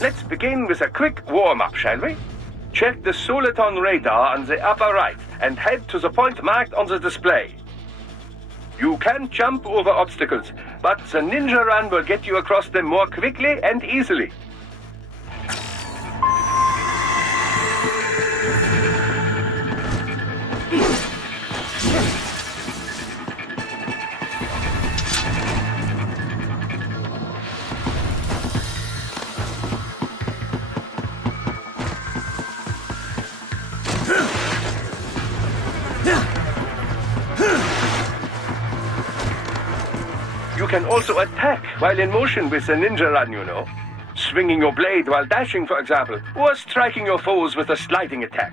Let's begin with a quick warm-up, shall we? Check the Soliton radar on the upper right and head to the point marked on the display. You can jump over obstacles, but the ninja run will get you across them more quickly and easily. You can also attack while in motion with the ninja run, you know. Swinging your blade while dashing, for example, or striking your foes with a sliding attack.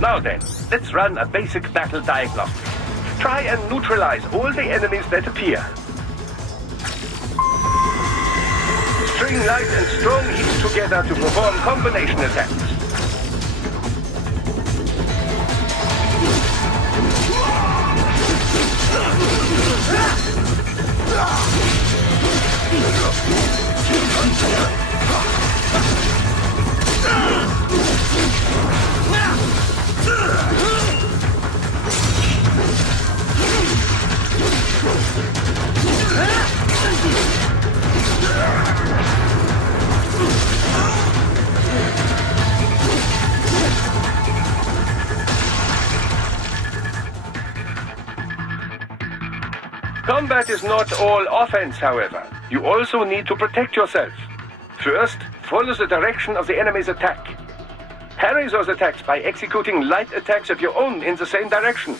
Now then, let's run a basic battle diagnostic. Try and neutralize all the enemies that appear. String light and strong heat together to perform combination attacks. Combat is not all offense, however. You also need to protect yourself. First, follow the direction of the enemy's attack. Parry those attacks by executing light attacks of your own in the same direction.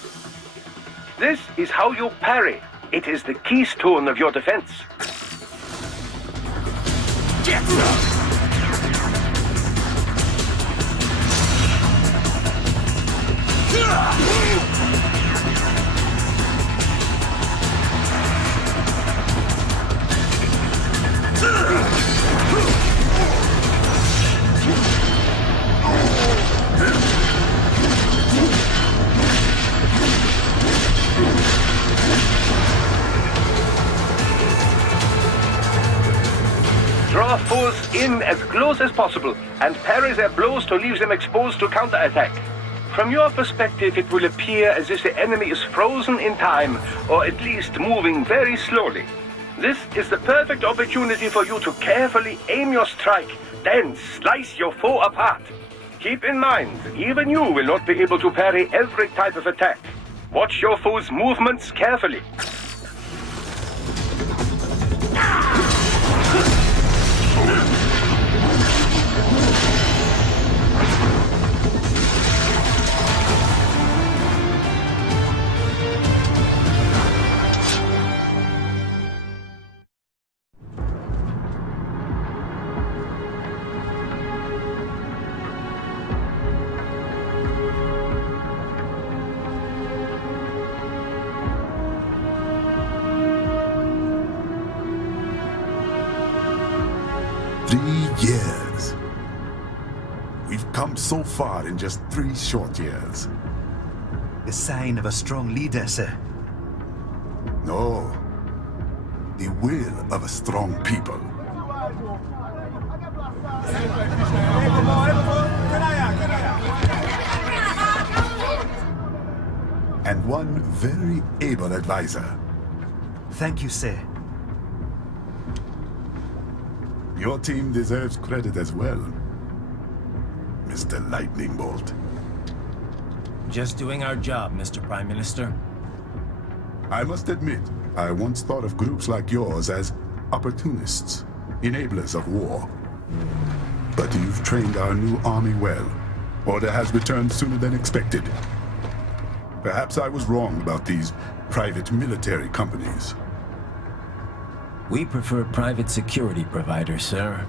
This is how you parry. It is the keystone of your defense. Get some! Draw foes in as close as possible and parry their blows to leave them exposed to counterattack. From your perspective, it will appear as if the enemy is frozen in time, or at least moving very slowly. This is the perfect opportunity for you to carefully aim your strike, then slice your foe apart. Keep in mind, even you will not be able to parry every type of attack. Watch your foe's movements carefully. Years. We've come so far in just 3 short years. The sign of a strong leader, sir. No. The will of a strong people. And one very able advisor. Thank you, sir. Your team deserves credit as well, Mr. Lightning Bolt. Just doing our job, Mr. Prime Minister. I must admit, I once thought of groups like yours as opportunists, enablers of war. But you've trained our new army well. Order has returned sooner than expected. Perhaps I was wrong about these private military companies. We prefer private security providers, sir.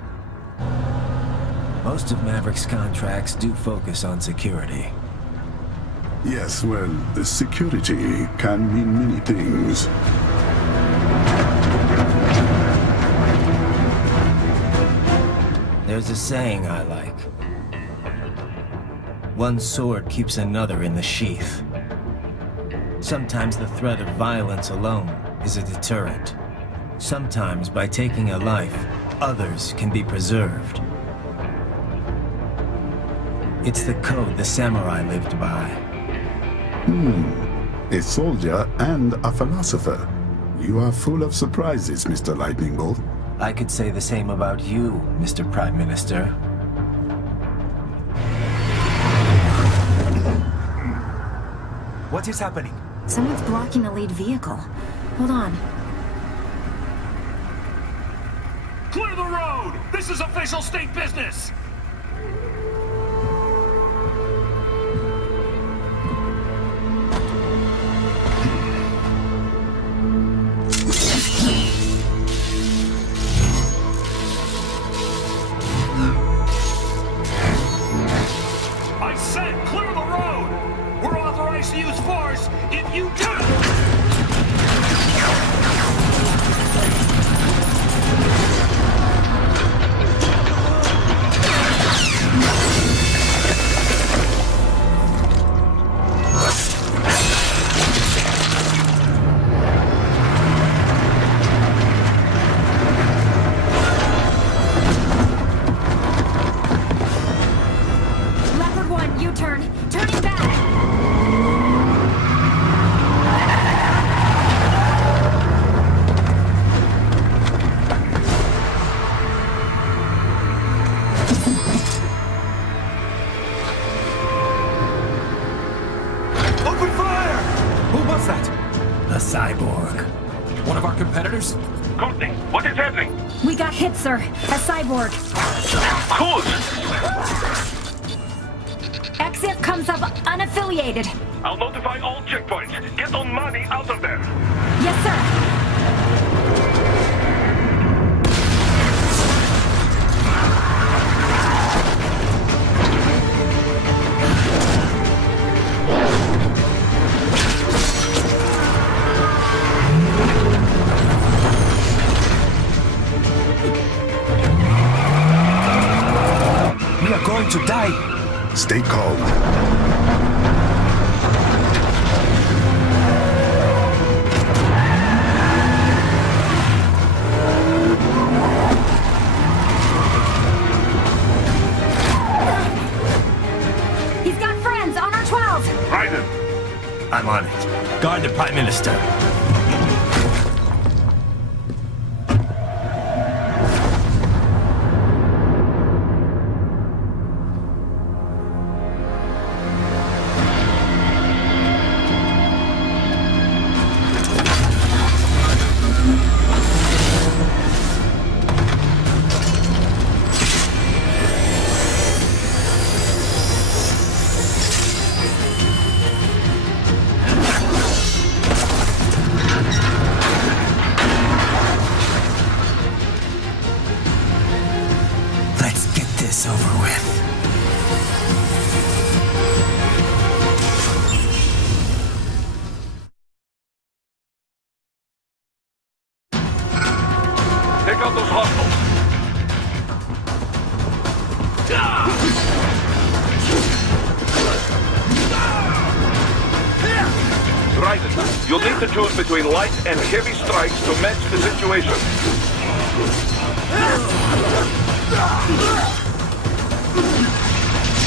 Most of Maverick's contracts do focus on security. Yes, well, security can mean many things. There's a saying I like. One sword keeps another in the sheath. Sometimes the threat of violence alone is a deterrent. Sometimes by taking a life, others can be preserved. It's the code the samurai lived by. A soldier and a philosopher. You are full of surprises, Mr. Lightning Bolt. I could say the same about you, Mr. Prime Minister. What is happening? Someone's blocking the lead vehicle. Hold on. Clear the road! This is official state business! I said clear the road! We're authorized to use force if you do! Leopard 1, U-turn. Turning back. Open fire! Who was that? A cyborg. One of our competitors? Courtney, what is happening? We got hit, sir. A cyborg. Whose? Exif comes up unaffiliated. I'll notify all checkpoints. Get on money out of there. Yes, sir. We are going to die. Stay calm. He's got friends on our 12. Raiden, I'm on it. Guard the Prime Minister. Let's get this over with. take out those hostiles. Raiden, you'll need to choose between light and heavy strikes to match the situation.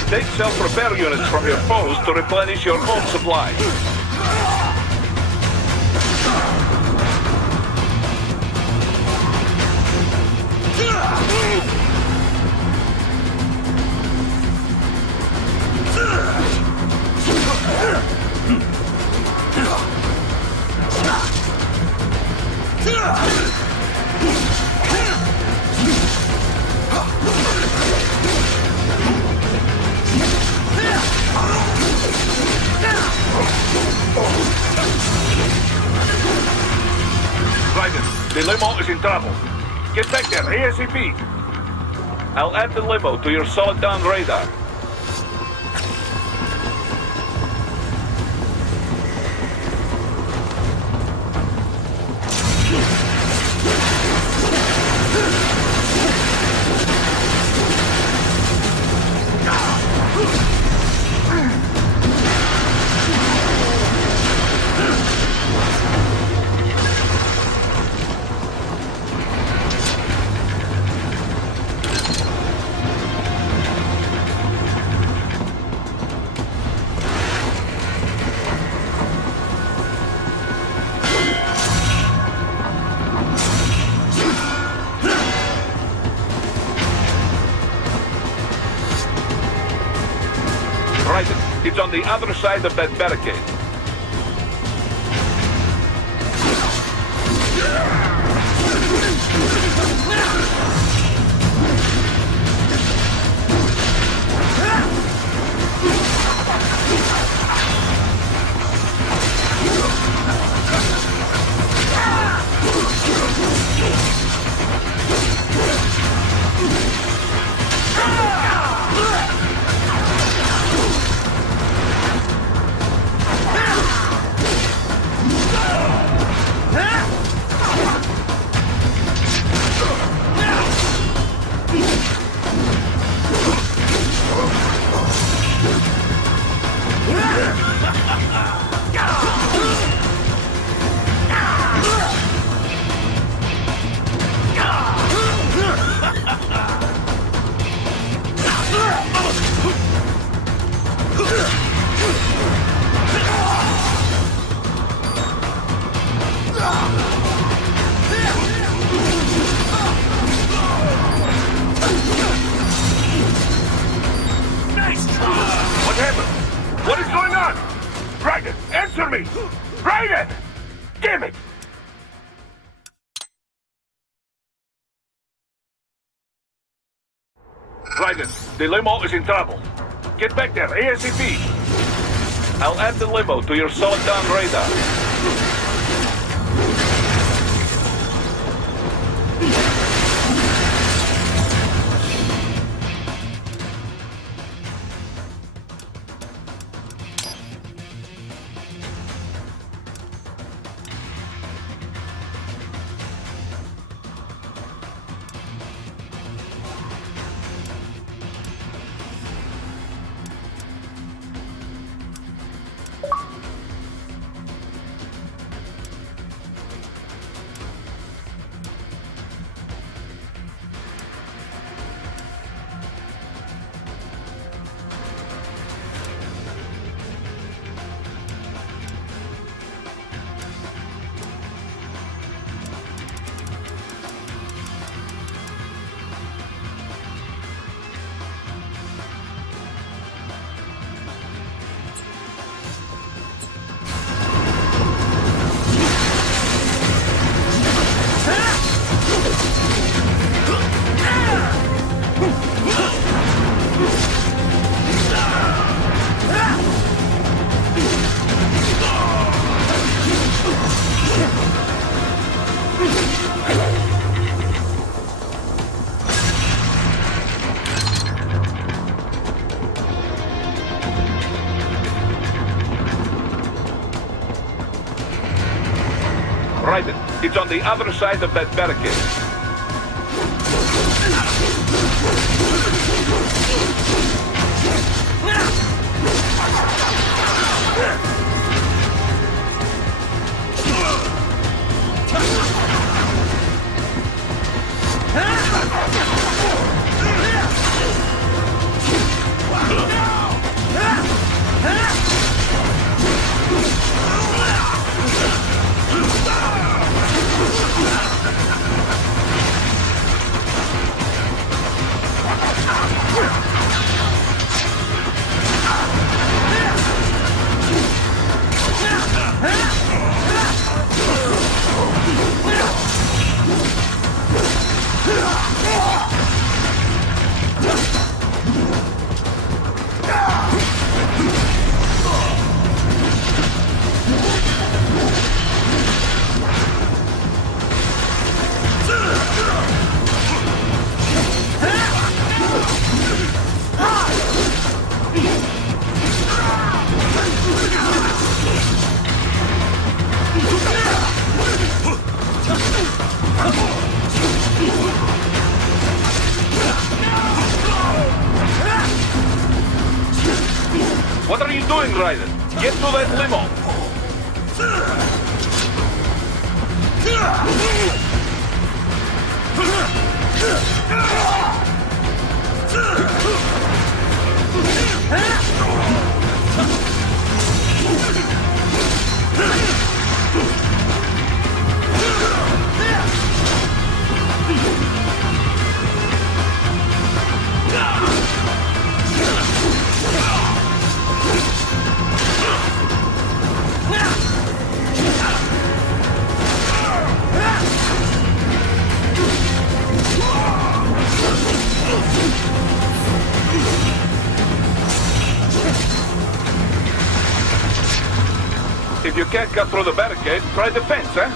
Take self-repair units from your foes to replenish your own supply. trouble. Get back there, ASAP. I'll add the limo to your solid down radar. It's on the other side of that barricade. What happened? What is going on? Raiden, answer me! Raiden! Damn it! Raiden, the limo is in trouble. Get back there, ASAP! I'll add the limo to your solid down radar. Raiden, it's on the other side of that barricade. doing, Raiden? Get to that limo. If you can't cut through the barricade, try the fence, eh?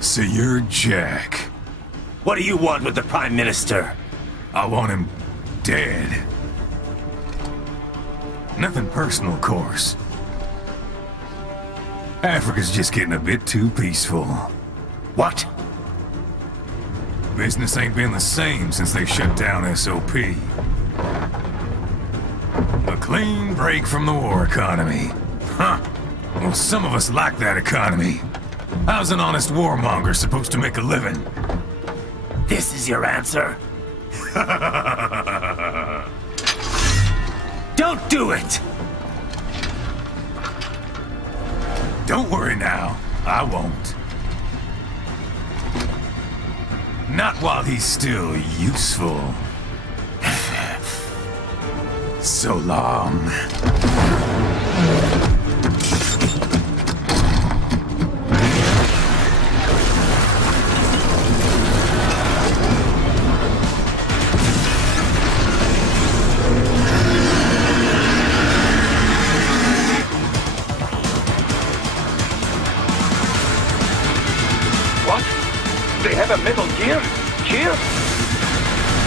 So you're Jack. What do you want with the Prime Minister? I want him dead. Nothing personal, of course. Africa's just getting a bit too peaceful. What? Business ain't been the same since they shut down SOP. A clean break from the war economy. Huh. Well, some of us like that economy. How's an honest warmonger supposed to make a living? This is your answer? Don't do it! Don't worry now. I won't. Not while he's still useful. So long. They have a metal gear? Here?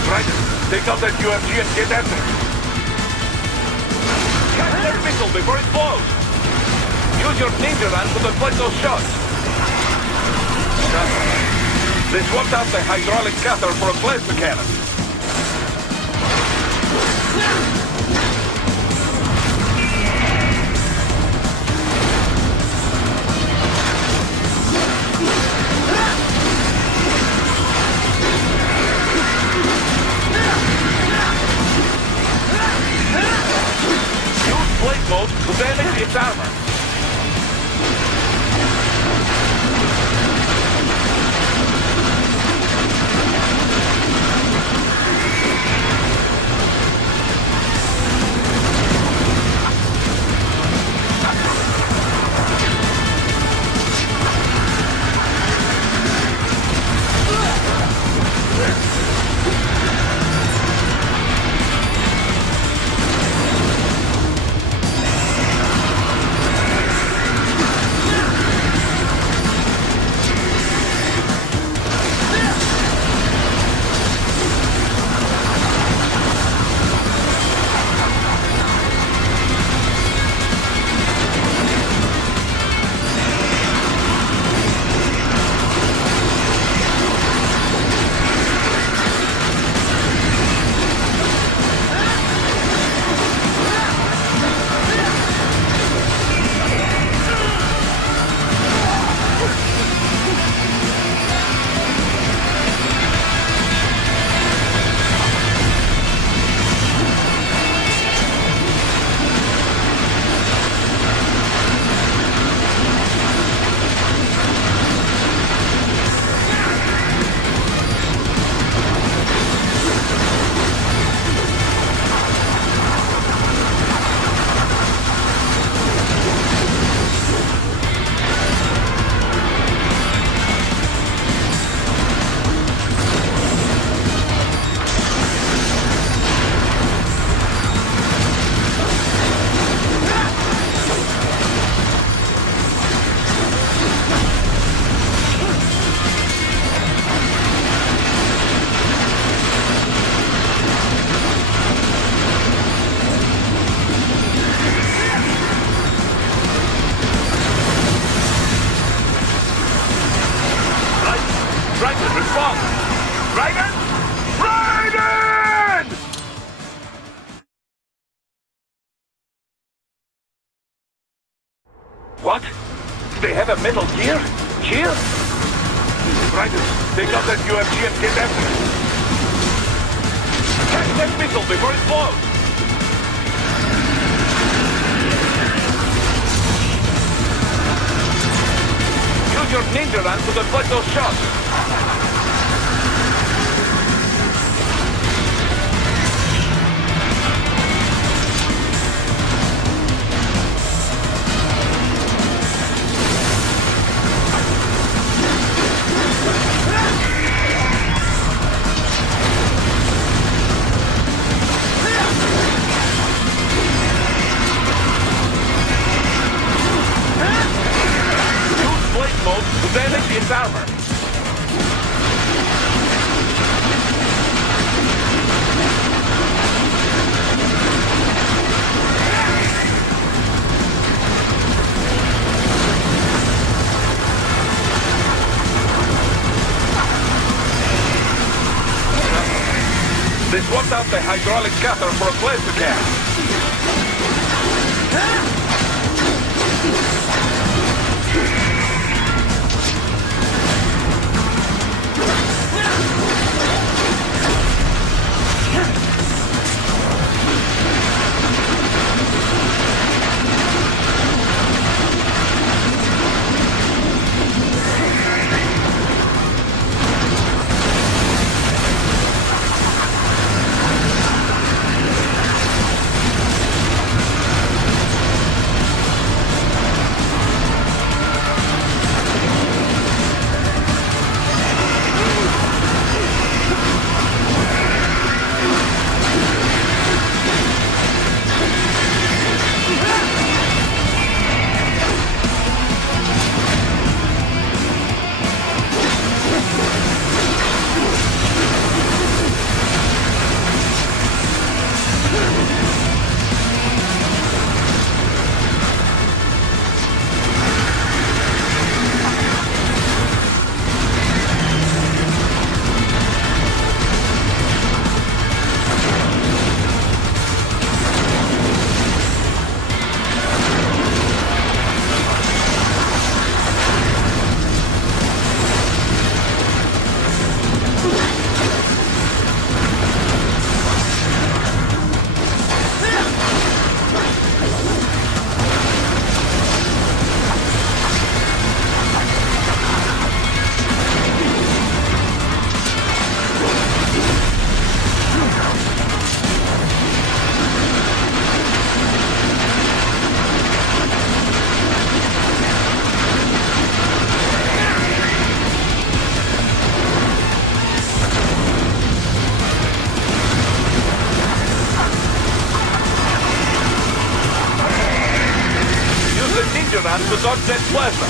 Right. Take out that UMG and get after it. Catch their missile before it blows. Use your ninja run to deflect those shots. They swapped out the hydraulic cutter for a plasma cannon. Blade mode to damage its armor. What? They have a metal gear? Here? Riders, take out that UMG and get after it. Catch that missile before it blows! Use your ninja run to deflect those shots. Damage its armor. They swapped out the hydraulic cutter for a plastic can. To dodge that plasma.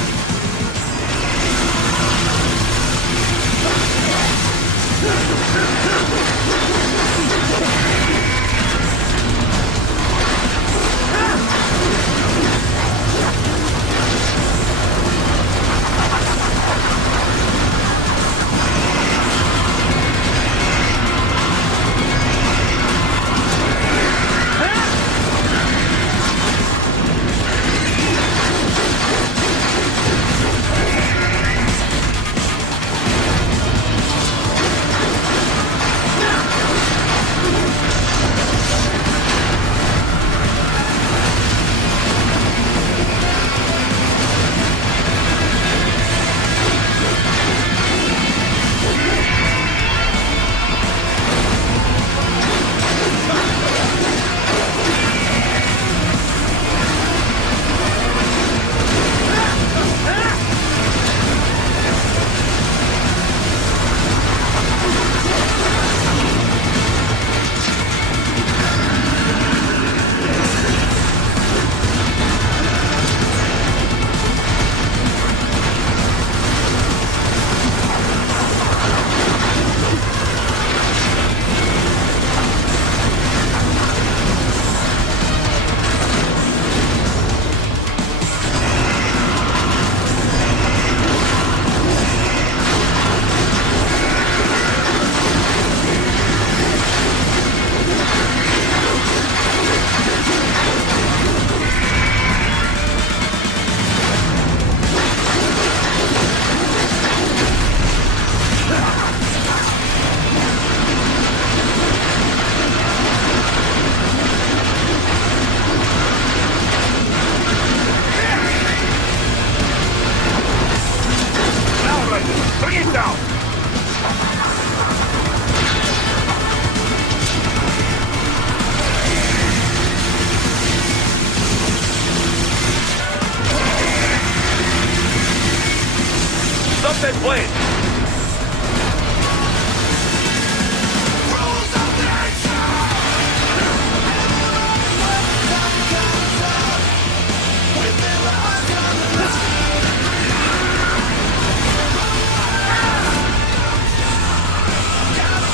that blade!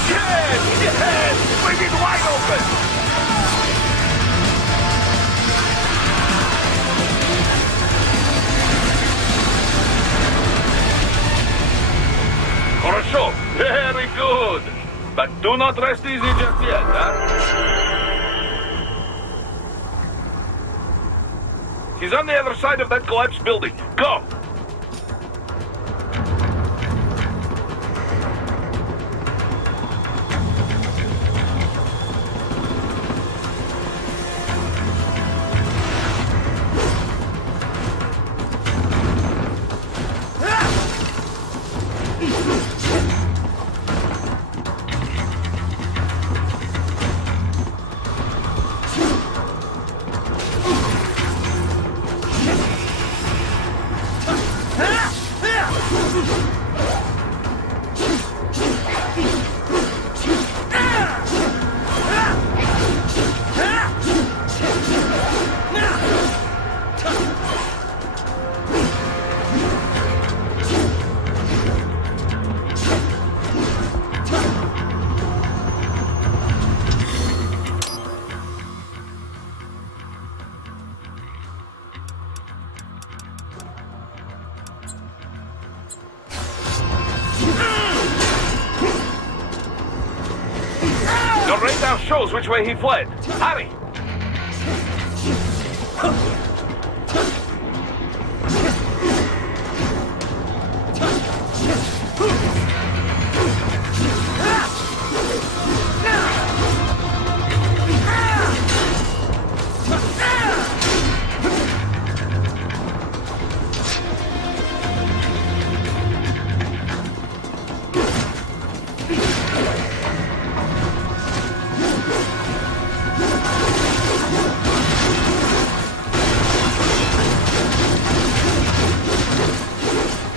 Yes! Swing it wide open! Хорошо! Very good! But do not rest easy just yet, huh? He's on the other side of that collapsed building. Go! The radar shows which way he fled. Hurry!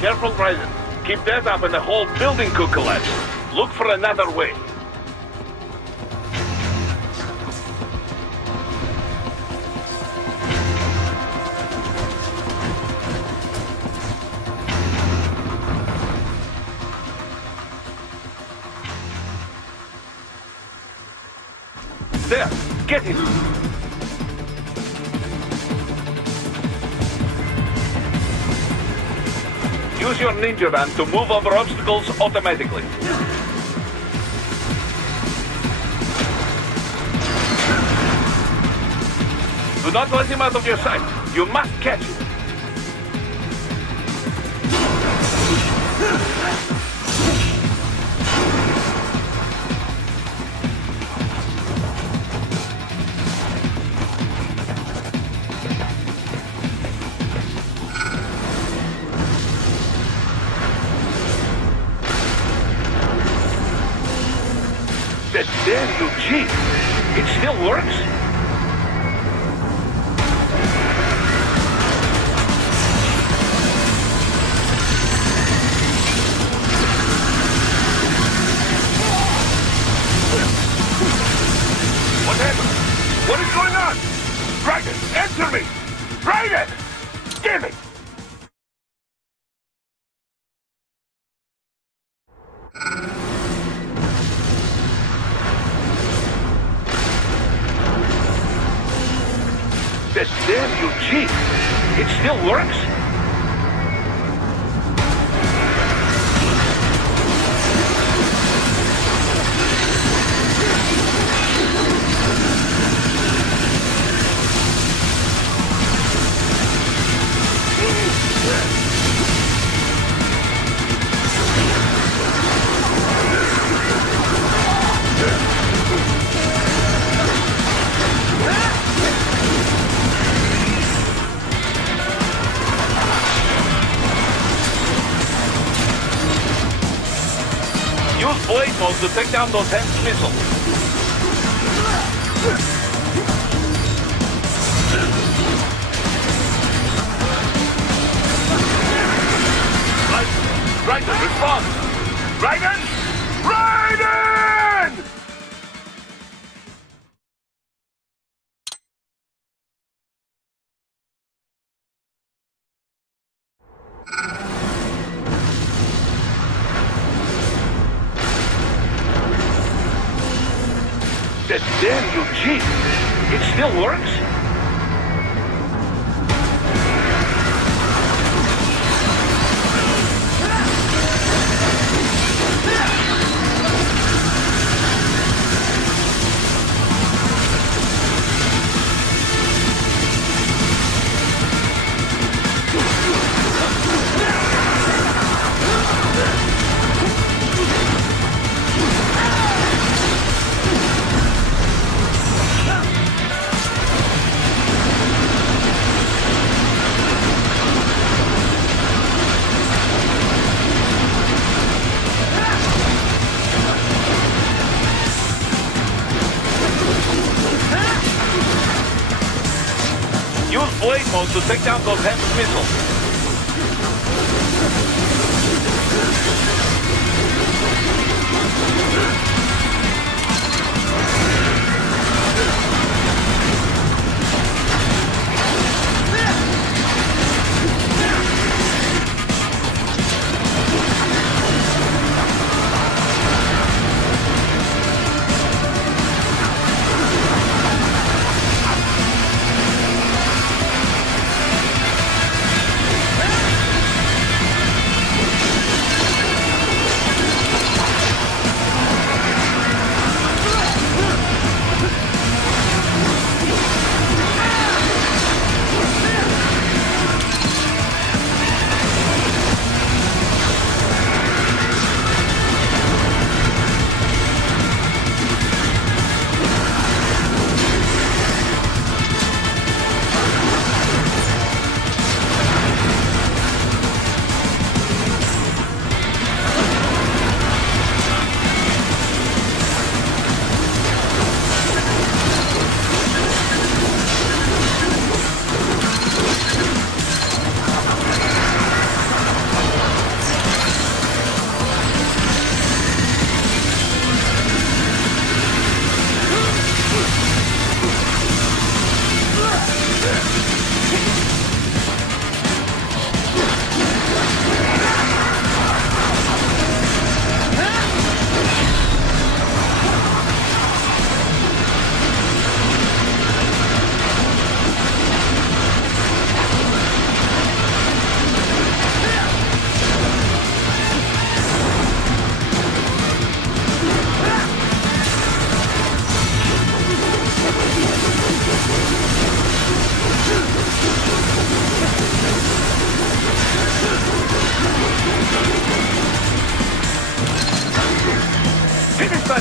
Careful, Raiden. Keep that up and the whole building could collapse. Look for another way. There! Get him! Use your ninja van to move over obstacles automatically. Do not let him out of your sight. You must catch him. That damn new Jeep. It still works? What happened? What is going on? Raiden, answer me! Raiden! Damn it! That damn new Jeep. It still works? Use blade mode to take down those Hens missiles. Right Gee, it still works? Use blade mode to take down those heavy missiles.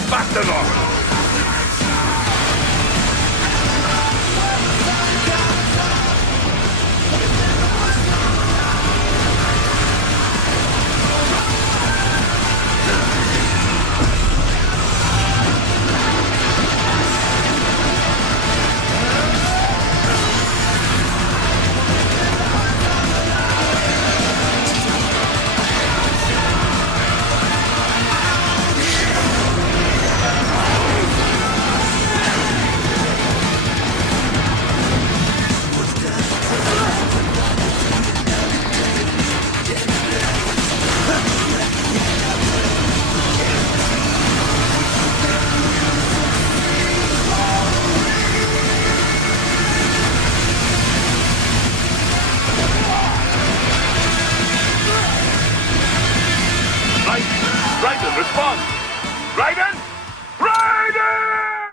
Bastard off! Raiden, respond! Raiden! Raiden!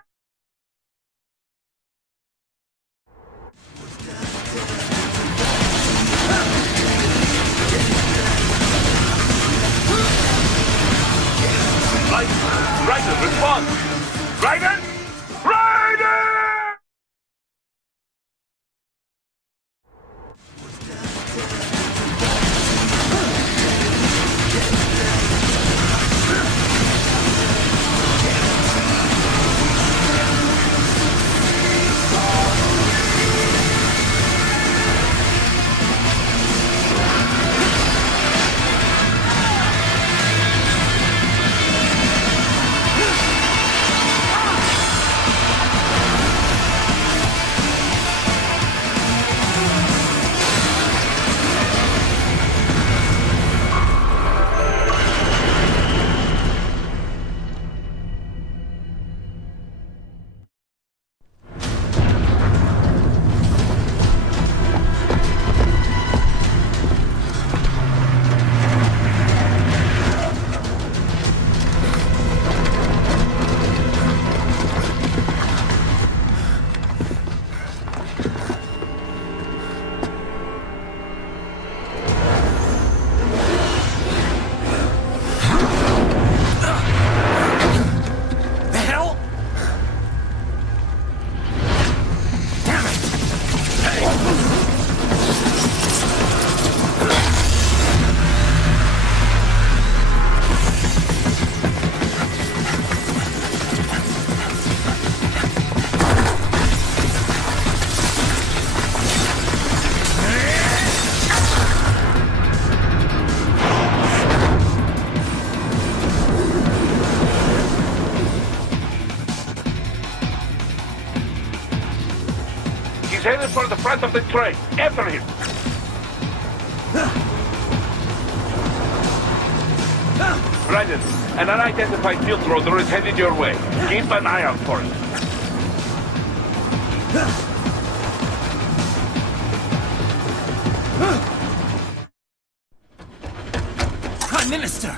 Raiden, respond! Raiden! Raiden! front of the train. After him. Raiden, an unidentified field roader is headed your way. Keep an eye out for it. Prime Minister!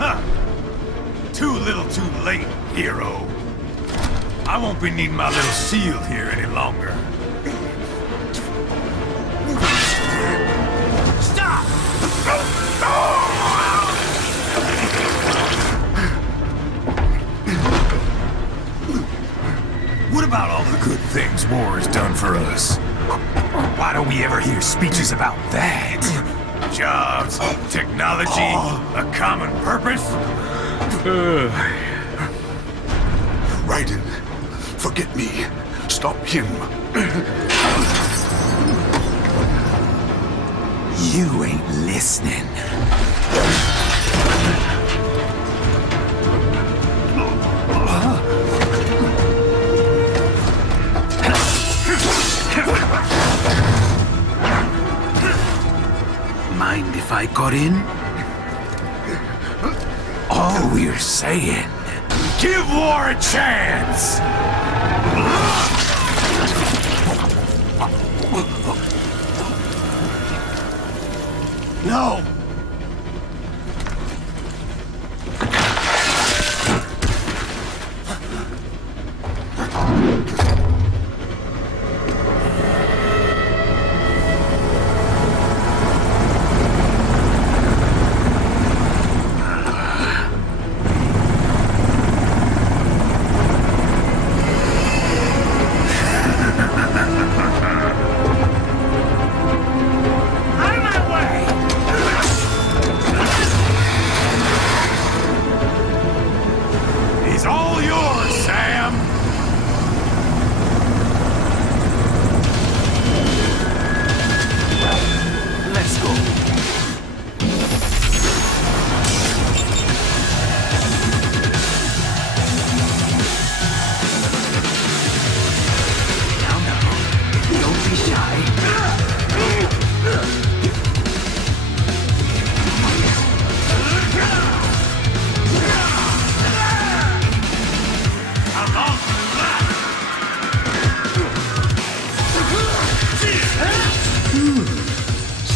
Huh. Too little too late, hero. I won't be needing my little shield here any longer. Stop! What about all the good things war has done for us? Why don't we ever hear speeches about that? Jobs, technology, a common purpose? Raiden, forget me. Stop him. You ain't listening. Mind if I got in? All we're saying, give war a chance! No!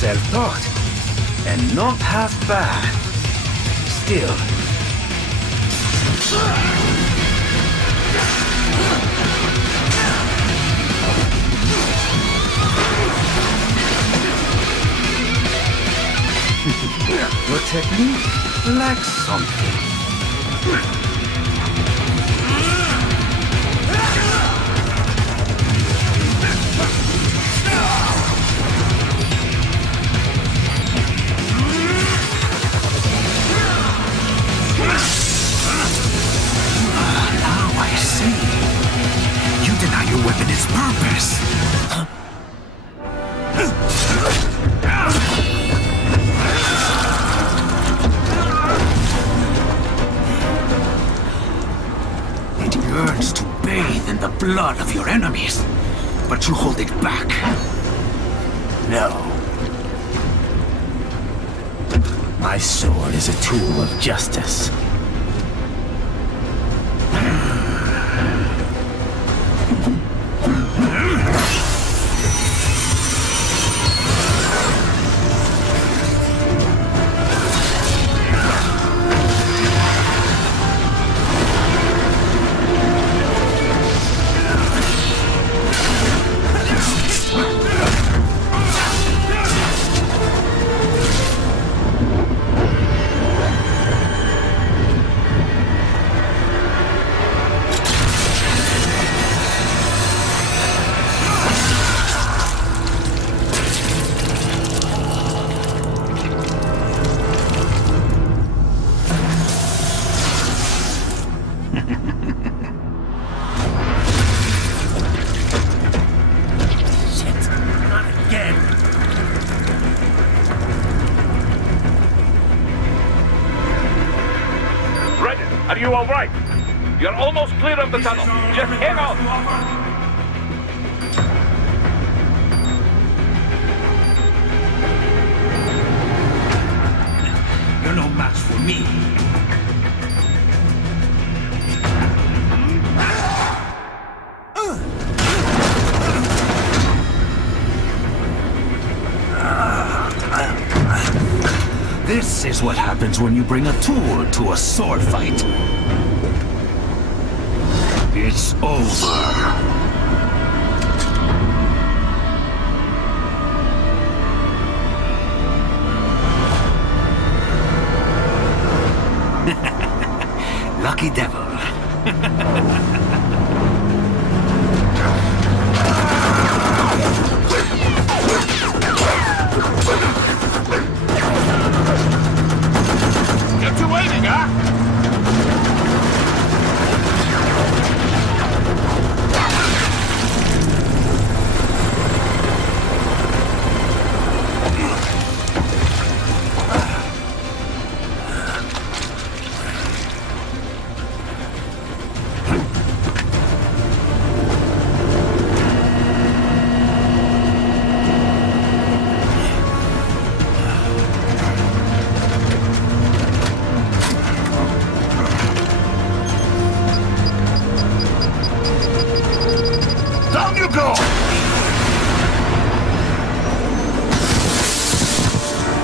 Self-taught, and not half bad. Still. Your technique lacks something. Your weapon is purpose. It yearns to bathe in the blood of your enemies, but you hold it back. No. My sword is a tool of justice. Are you all right? You're almost clear of the tunnel. Just hang on. You're no match for me. This is what happens when you bring a tool to a sword fight. It's over. Lucky devil. You're too waiting, huh? Down you go!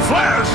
Flares!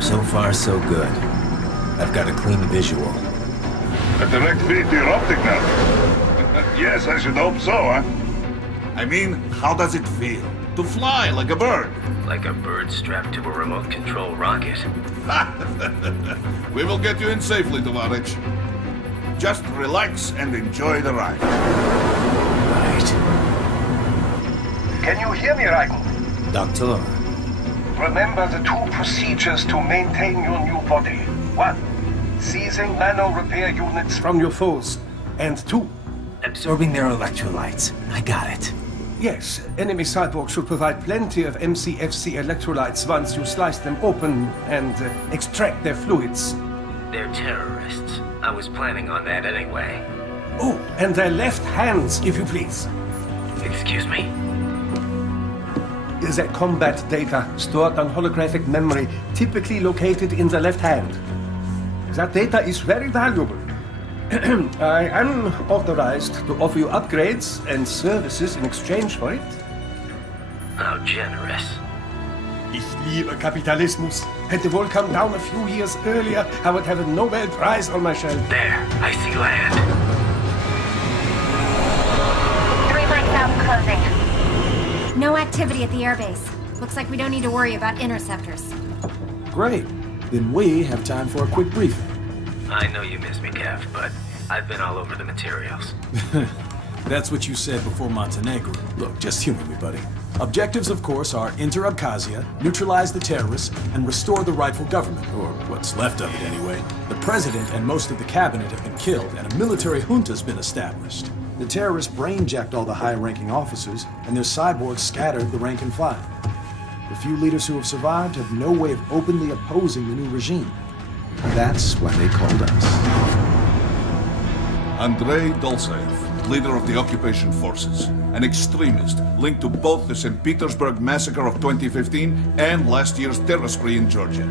So far, so good. I've got a clean visual. A direct feed to your optic now. Yes, I should hope so, huh? I mean, how does it feel? To fly like a bird? Like a bird strapped to a remote control rocket. We will get you in safely, Tovarich. Just relax and enjoy the ride. Right. Can you hear me, Raiden? Doctor. Remember the two procedures to maintain your new body. 1. Seizing nano repair units from your foes. And 2. Absorbing their electrolytes. I got it. Yes, enemy cyborgs should provide plenty of MCFC electrolytes once you slice them open and extract their fluids. They're terrorists. I was planning on that anyway. Oh, and their left hands, if you please. Excuse me? Is that combat data stored on holographic memory, typically located in the left hand. That data is very valuable. I am authorized to offer you upgrades and services in exchange for it. How generous. Ich liebe Kapitalismus. Had the wall come down a few years earlier, I would have a Nobel Prize on my shelf. There, I see land. 3 miles south closing. No activity at the airbase. Looks like we don't need to worry about interceptors. Great. Then we have time for a quick briefing. I know you miss me, Kev, but I've been all over the materials. That's what you said before Montenegro. Look, just humor me, buddy. Objectives, of course, are enter Abkhazia, neutralize the terrorists, and restore the rightful government, or what's left of it anyway. The president and most of the cabinet have been killed, and a military junta's been established. The terrorists brain-jacked all the high-ranking officers, and their cyborgs scattered the rank and file. The few leaders who have survived have no way of openly opposing the new regime. That's why they called us. Andrei Dolzaev, leader of the occupation forces, an extremist linked to both the St. Petersburg massacre of 2015 and last year's terror spree in Georgia.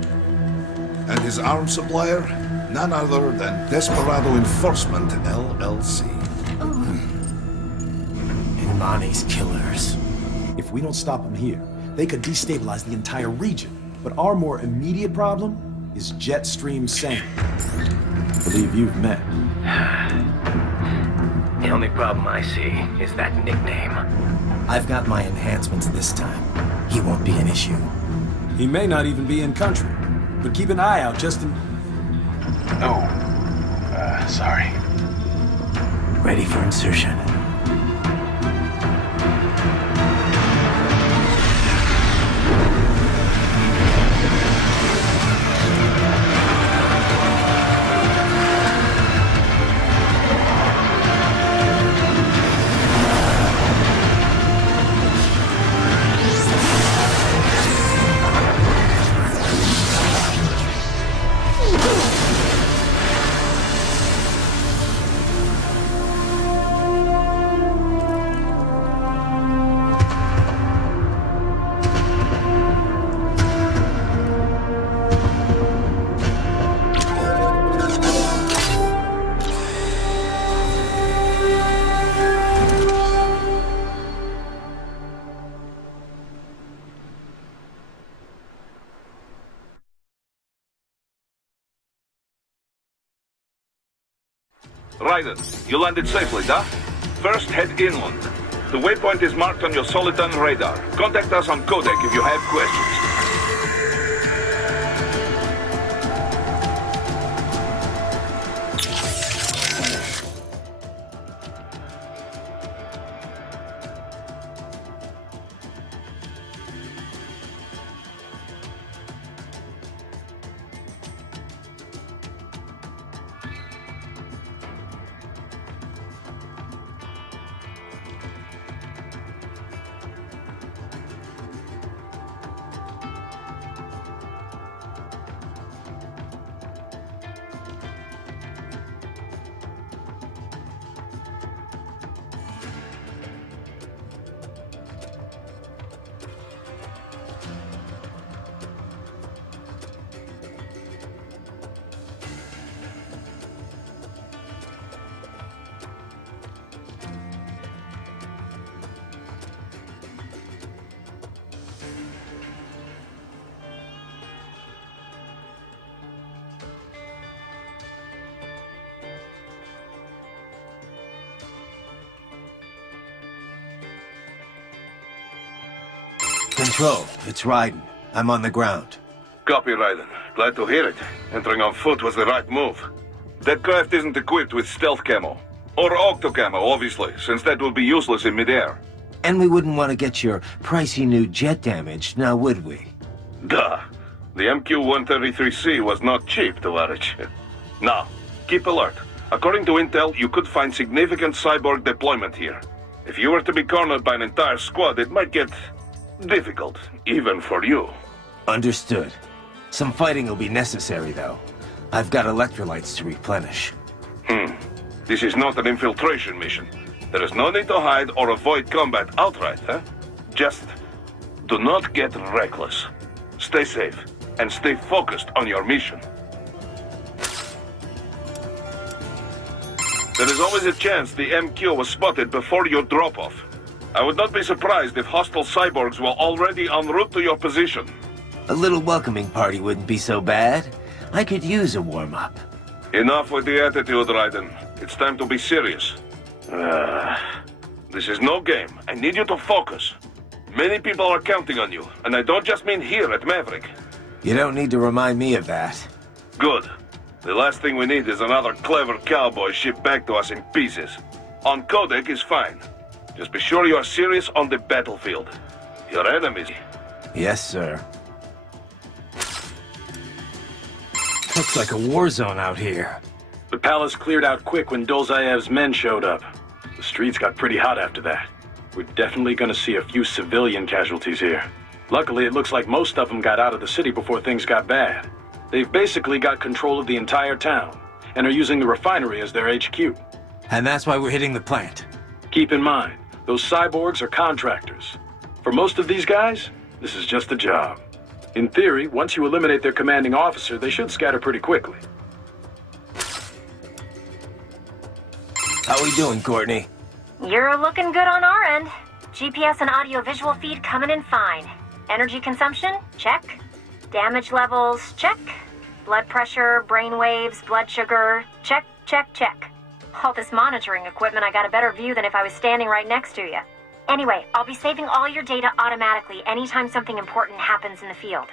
And his arms supplier? None other than Desperado Enforcement, LLC. Imani's killers. If we don't stop them here, they could destabilize the entire region. But our more immediate problem is Jetstream Sane. I believe you've met. The only problem I see is that nickname. I've got my enhancements this time. He won't be an issue. He may not even be in country, but keep an eye out just in... Oh, sorry. Ready for insertion. Raiden, you landed safely, da? First, head inland. The waypoint is marked on your Soliton radar. Contact us on Codec if you have questions. Control, it's Raiden. I'm on the ground. Copy, Raiden. Glad to hear it. Entering on foot was the right move. That craft isn't equipped with stealth camo. Or octo camo, obviously, since that will be useless in midair. And we wouldn't want to get your pricey new jet damaged, now would we? Duh. The MQ-133C was not cheap, Tovarich. Now, keep alert. According to intel, you could find significant cyborg deployment here. If you were to be cornered by an entire squad, it might get difficult, even for you. Understood. Some fighting will be necessary, though. I've got electrolytes to replenish. This is not an infiltration mission. There is no need to hide or avoid combat outright, huh? Just do not get reckless. Stay safe, and stay focused on your mission. There is always a chance the MQ was spotted before your drop-off. I would not be surprised if hostile cyborgs were already en route to your position. A little welcoming party wouldn't be so bad. I could use a warm-up. Enough with the attitude, Raiden. It's time to be serious. This is no game. I need you to focus. Many people are counting on you, and I don't just mean here at Maverick. You don't need to remind me of that. Good. The last thing we need is another clever cowboy shipped back to us in pieces. On codec is fine. Just be sure you are serious on the battlefield. Your enemies... Yes, sir. Looks like a war zone out here. The palace cleared out quick when Dolzayev's men showed up. The streets got pretty hot after that. We're definitely gonna see a few civilian casualties here. Luckily, it looks like most of them got out of the city before things got bad. They've basically got control of the entire town, and are using the refinery as their HQ. And that's why we're hitting the plant. Keep in mind, those cyborgs are contractors. For most of these guys, this is just a job. In theory, once you eliminate their commanding officer, they should scatter pretty quickly. How we doing, Courtney? You're looking good on our end. GPS and audio-visual feed coming in fine. Energy consumption? Check. Damage levels? Check. Blood pressure, brain waves, blood sugar? Check, check, check. All this monitoring equipment, I got a better view than if I was standing right next to you. Anyway, I'll be saving all your data automatically anytime something important happens in the field.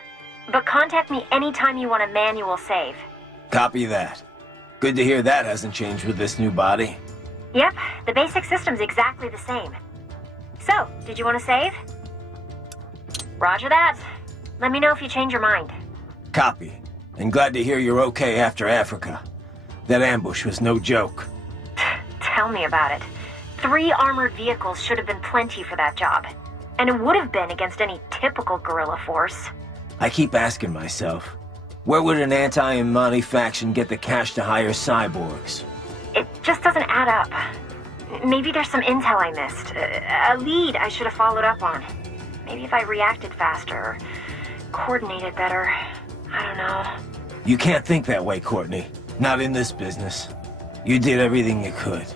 But contact me anytime you want a manual save. Copy that. Good to hear that hasn't changed with this new body. Yep, the basic system's exactly the same. So, did you want to save? Roger that. Let me know if you change your mind. Copy. And glad to hear you're okay after Africa. That ambush was no joke. Tell me about it. 3 armored vehicles should have been plenty for that job. And it would have been against any typical guerrilla force. I keep asking myself, where would an anti-Imani faction get the cash to hire cyborgs? It just doesn't add up. Maybe there's some intel I missed. A lead I should have followed up on. Maybe if I reacted faster, or coordinated better. I don't know. You can't think that way, Courtney. Not in this business. You did everything you could.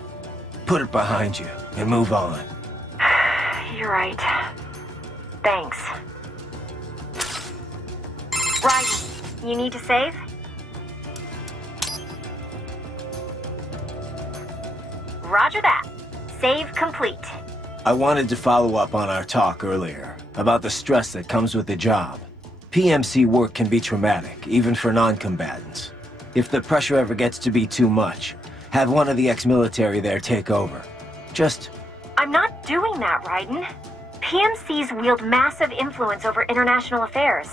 Put it behind you and move on. You're right. Thanks. Right. You need to save? Roger that. Save complete. I wanted to follow up on our talk earlier about the stress that comes with the job. PMC work can be traumatic, even for non-combatants. If the pressure ever gets to be too much, have one of the ex-military there take over. Just... I'm not doing that, Raiden. PMCs wield massive influence over international affairs.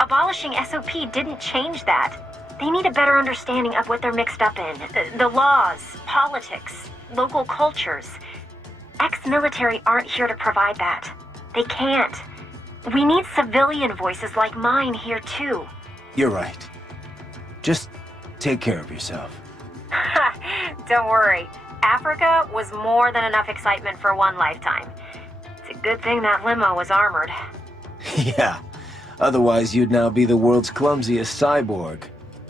Abolishing SOP didn't change that. They need a better understanding of what they're mixed up in. The laws, politics, local cultures. Ex-military aren't here to provide that. They can't. We need civilian voices like mine here too. You're right. Just take care of yourself. Don't worry. Africa was more than enough excitement for one lifetime. It's a good thing that limo was armored. Yeah. Otherwise, you'd now be the world's clumsiest cyborg.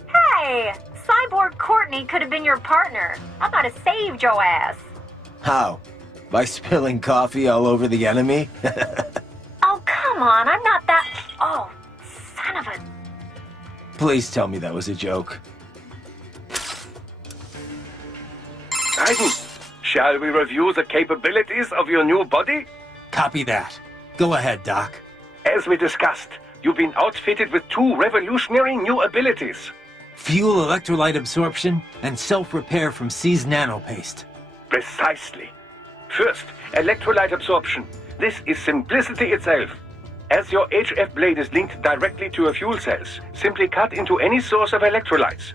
Hey! Cyborg Courtney could have been your partner. I might have saved your ass. How? By spilling coffee all over the enemy? Oh, come on. I'm not that... Oh, son of a... Please tell me that was a joke. Raiden, shall we review the capabilities of your new body? Copy that. Go ahead, Doc. As we discussed, you've been outfitted with 2 revolutionary new abilities. Fuel electrolyte absorption and self-repair from seized nanopaste. Precisely. First, electrolyte absorption. This is simplicity itself. As your HF blade is linked directly to your fuel cells, simply cut into any source of electrolytes.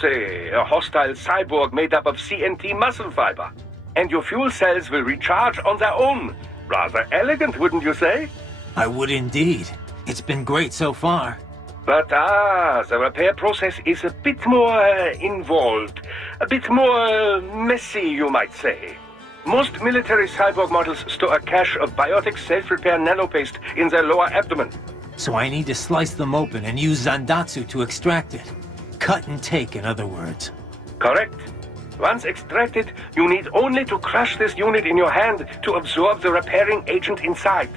Say, a hostile cyborg made up of CNT muscle fiber. And your fuel cells will recharge on their own. Rather elegant, wouldn't you say? I would indeed. It's been great so far. But the repair process is a bit more involved. A bit more messy, you might say. Most military cyborg models store a cache of biotic self-repair nanopaste in their lower abdomen. So I need to slice them open and use Zandatsu to extract it. Cut and take, in other words. Correct. Once extracted, you need only to crush this unit in your hand to absorb the repairing agent inside.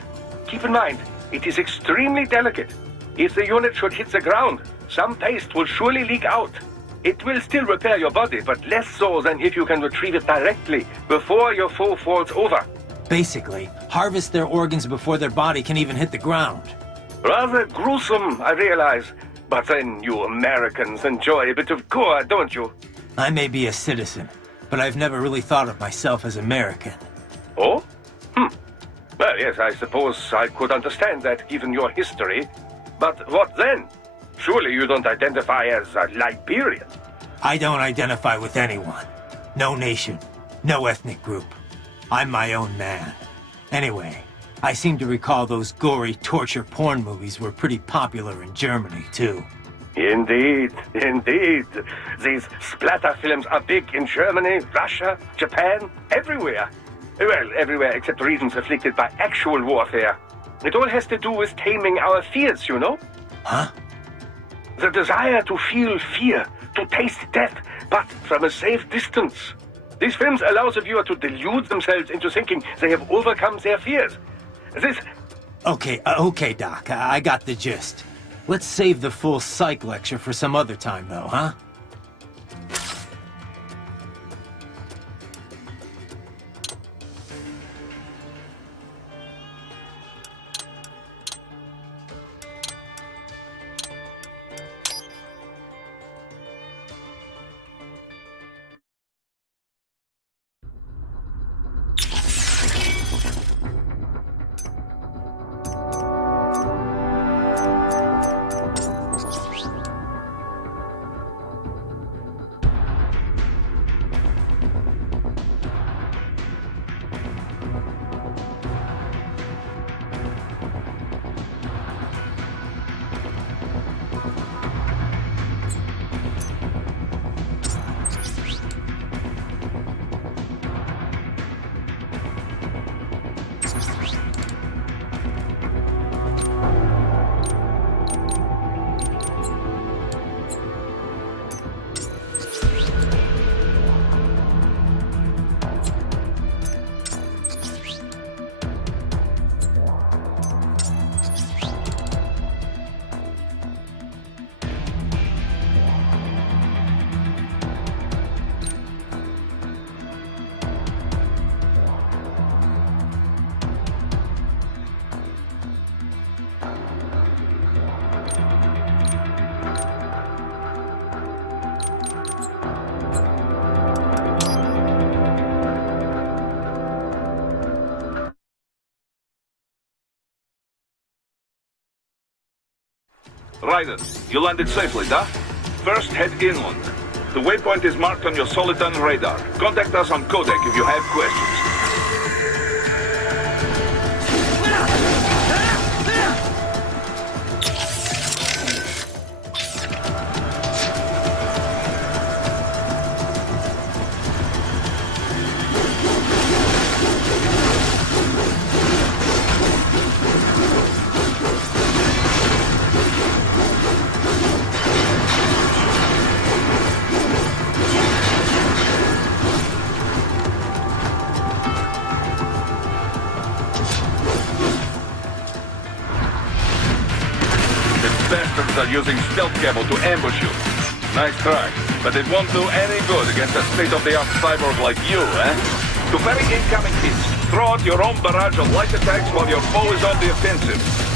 Keep in mind, it is extremely delicate. If the unit should hit the ground, some paste will surely leak out. It will still repair your body, but less so than if you can retrieve it directly before your foe falls over. Basically, harvest their organs before their body can even hit the ground. Rather gruesome, I realize. But then you Americans enjoy a bit of gore, don't you? I may be a citizen, but I've never really thought of myself as American. Oh? Well, yes, I suppose I could understand that given your history. But what then? Surely you don't identify as a Liberian. I don't identify with anyone. No nation. No ethnic group. I'm my own man. Anyway, I seem to recall those gory torture porn movies were pretty popular in Germany, too. Indeed, indeed. These splatter films are big in Germany, Russia, Japan, everywhere. Well, everywhere except regions afflicted by actual warfare. It all has to do with taming our fears, you know? Huh? The desire to feel fear, to taste death, but from a safe distance. These films allow the viewer to delude themselves into thinking they have overcome their fears. This... Okay, Doc. I got the gist. Let's save the full psych lecture for some other time, though, huh? Ryder, you landed safely, da? First, head inland. The waypoint is marked on your Soliton radar. Contact us on Codec if you have questions. Bastards are using stealth cable to ambush you. Nice try, but it won't do any good against a state-of-the-art cyborg like you, eh? To parry incoming hits, throw out your own barrage of light attacks while your foe is on the offensive.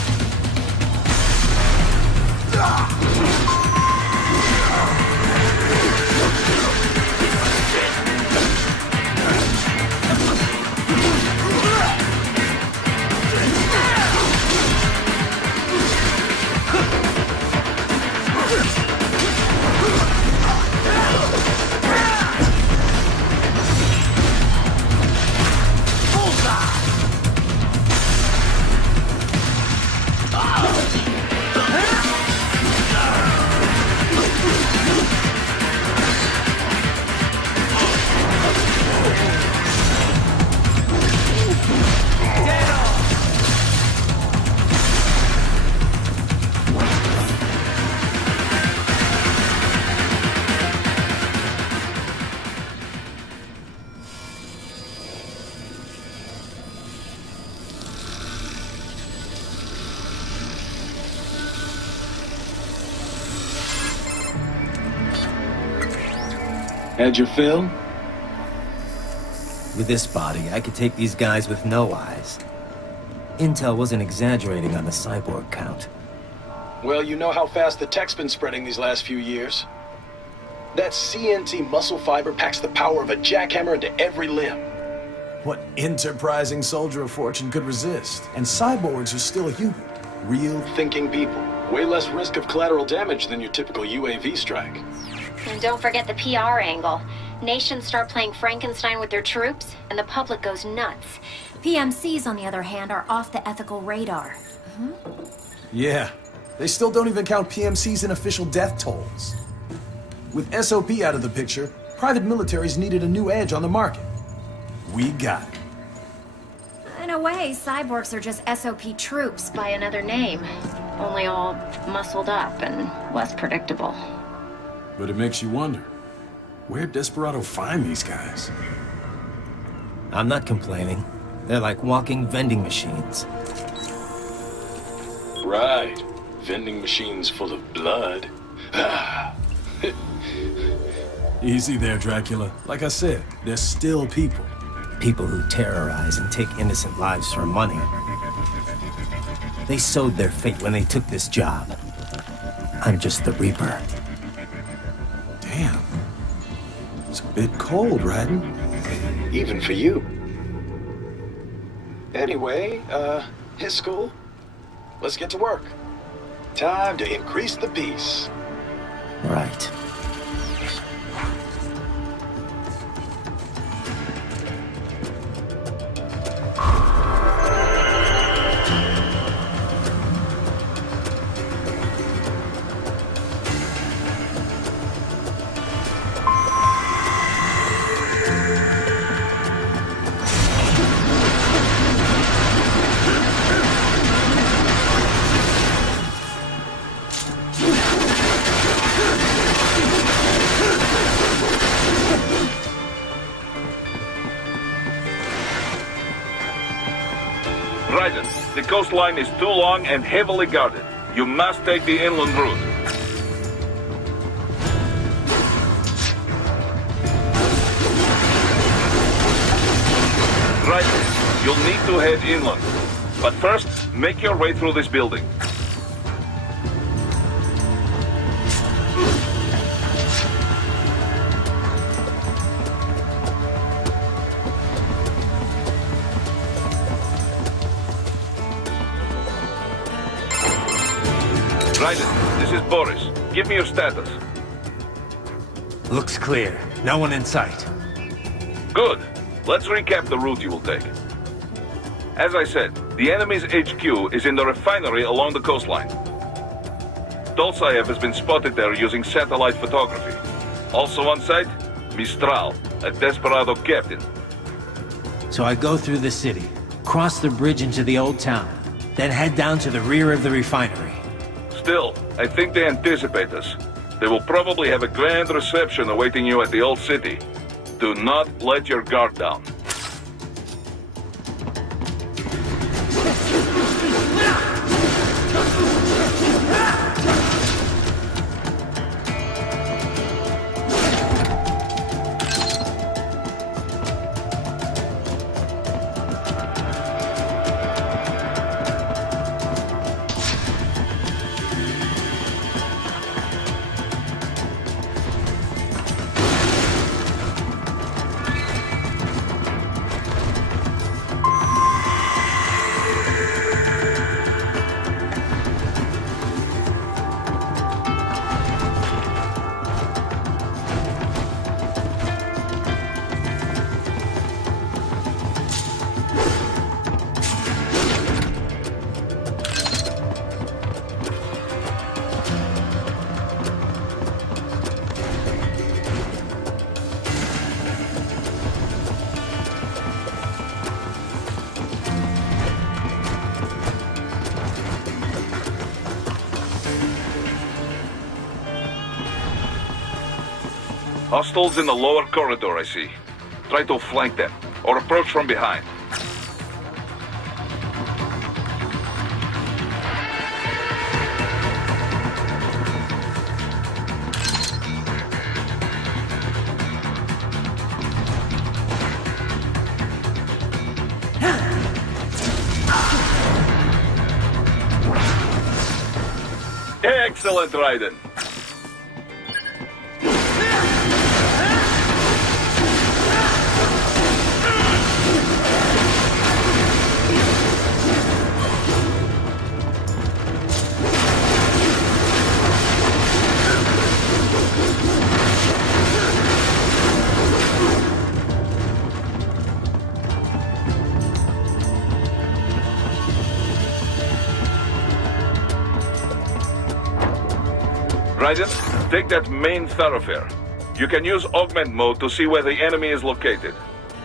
Had your fill? With this body, I could take these guys with no eyes. Intel wasn't exaggerating on the cyborg count. Well, you know how fast the tech's been spreading these last few years. That CNT muscle fiber packs the power of a jackhammer into every limb. What enterprising soldier of fortune could resist? And cyborgs are still human. Real thinking people. Way less risk of collateral damage than your typical UAV strike. And don't forget the PR angle. Nations start playing Frankenstein with their troops, and the public goes nuts. PMCs, on the other hand, are off the ethical radar. Yeah. They still don't even count PMCs in official death tolls. With SOP out of the picture, private militaries needed a new edge on the market. We got it. In a way, cyborgs are just SOP troops by another name. Only all muscled up and less predictable. But it makes you wonder, where'd Desperado find these guys? I'm not complaining. They're like walking vending machines. Right. Vending machines full of blood. Easy there, Dracula. Like I said, they're still people. People who terrorize and take innocent lives for money. They sowed their fate when they took this job. I'm just the Reaper. Damn. It's a bit cold, Raiden. Even for you. Anyway, his school. Let's get to work. Time to increase the peace. Right. The coastline is too long and heavily guarded. You must take the inland route. Right, you'll need to head inland. But first, make your way through this building. Raiden, this is Boris. Give me your status. Looks clear. No one in sight. Good. Let's recap the route you will take. As I said, the enemy's HQ is in the refinery along the coastline. Dolzaev has been spotted there using satellite photography. Also on site, Mistral, a Desperado captain. So I go through the city, cross the bridge into the old town, then head down to the rear of the refinery. Still, I think they anticipate us. They will probably have a grand reception awaiting you at the old city. Do not let your guard down. Hostiles in the lower corridor, I see. Try to flank them, or approach from behind. Excellent, Raiden. Raiden, take that main thoroughfare. You can use augment mode to see where the enemy is located.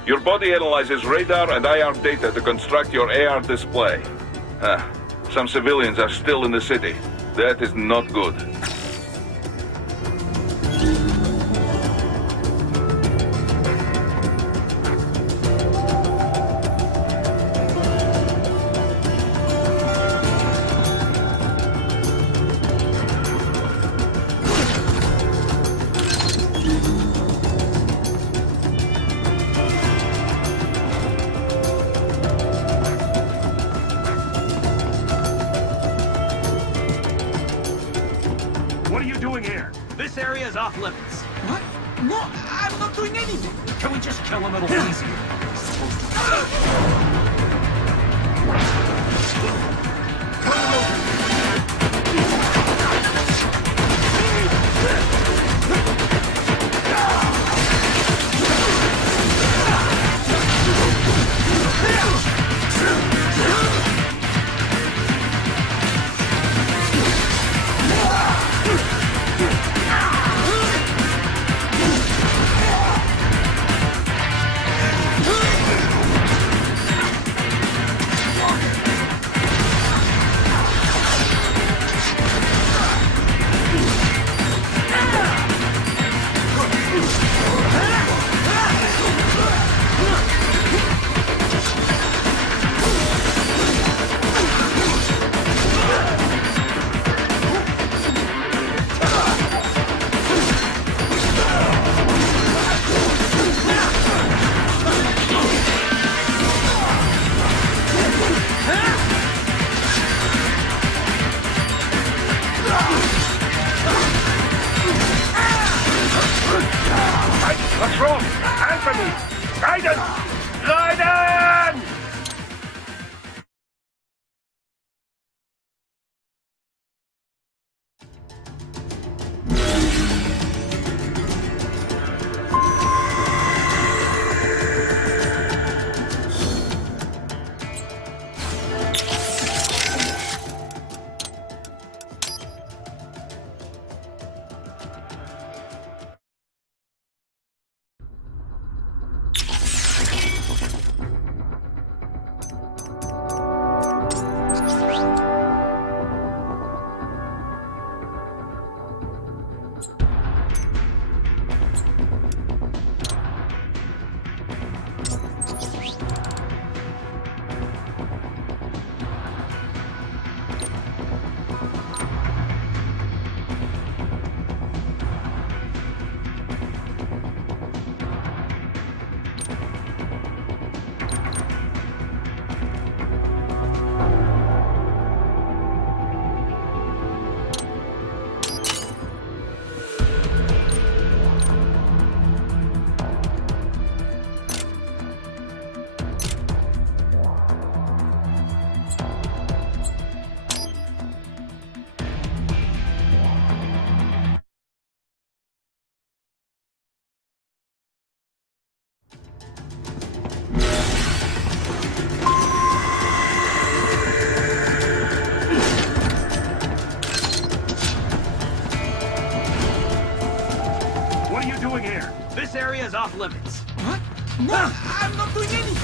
Your body analyzes radar and IR data to construct your AR display. Some civilians are still in the city. That is not good. What are you doing here? This area is off limits. What? No, I'm not doing anything. Can we just kill him? It'll be easier. What's wrong? Answer me! Raiden! Raiden! What are you doing here? This area is off limits. What? No, I'm not doing anything.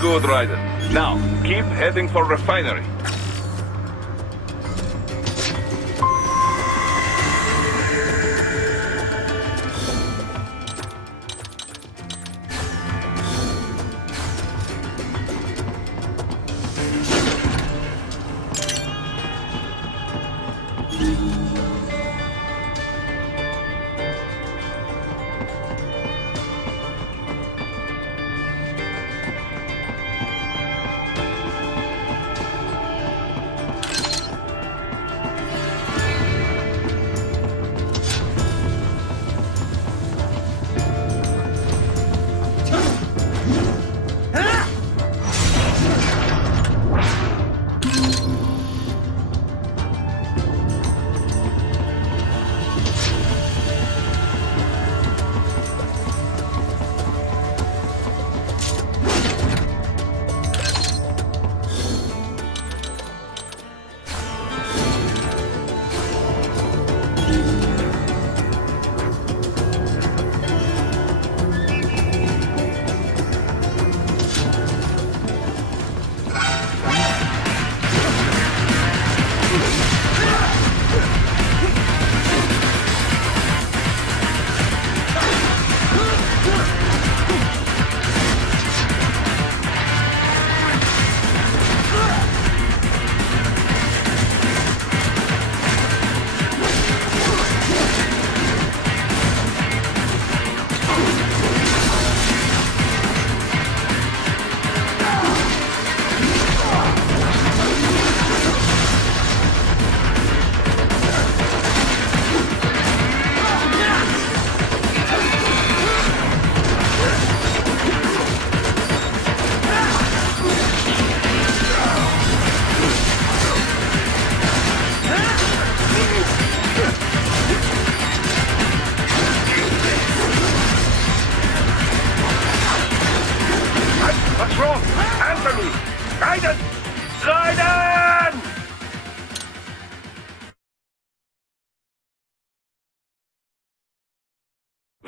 good, Raiden. Now, keep heading for refinery.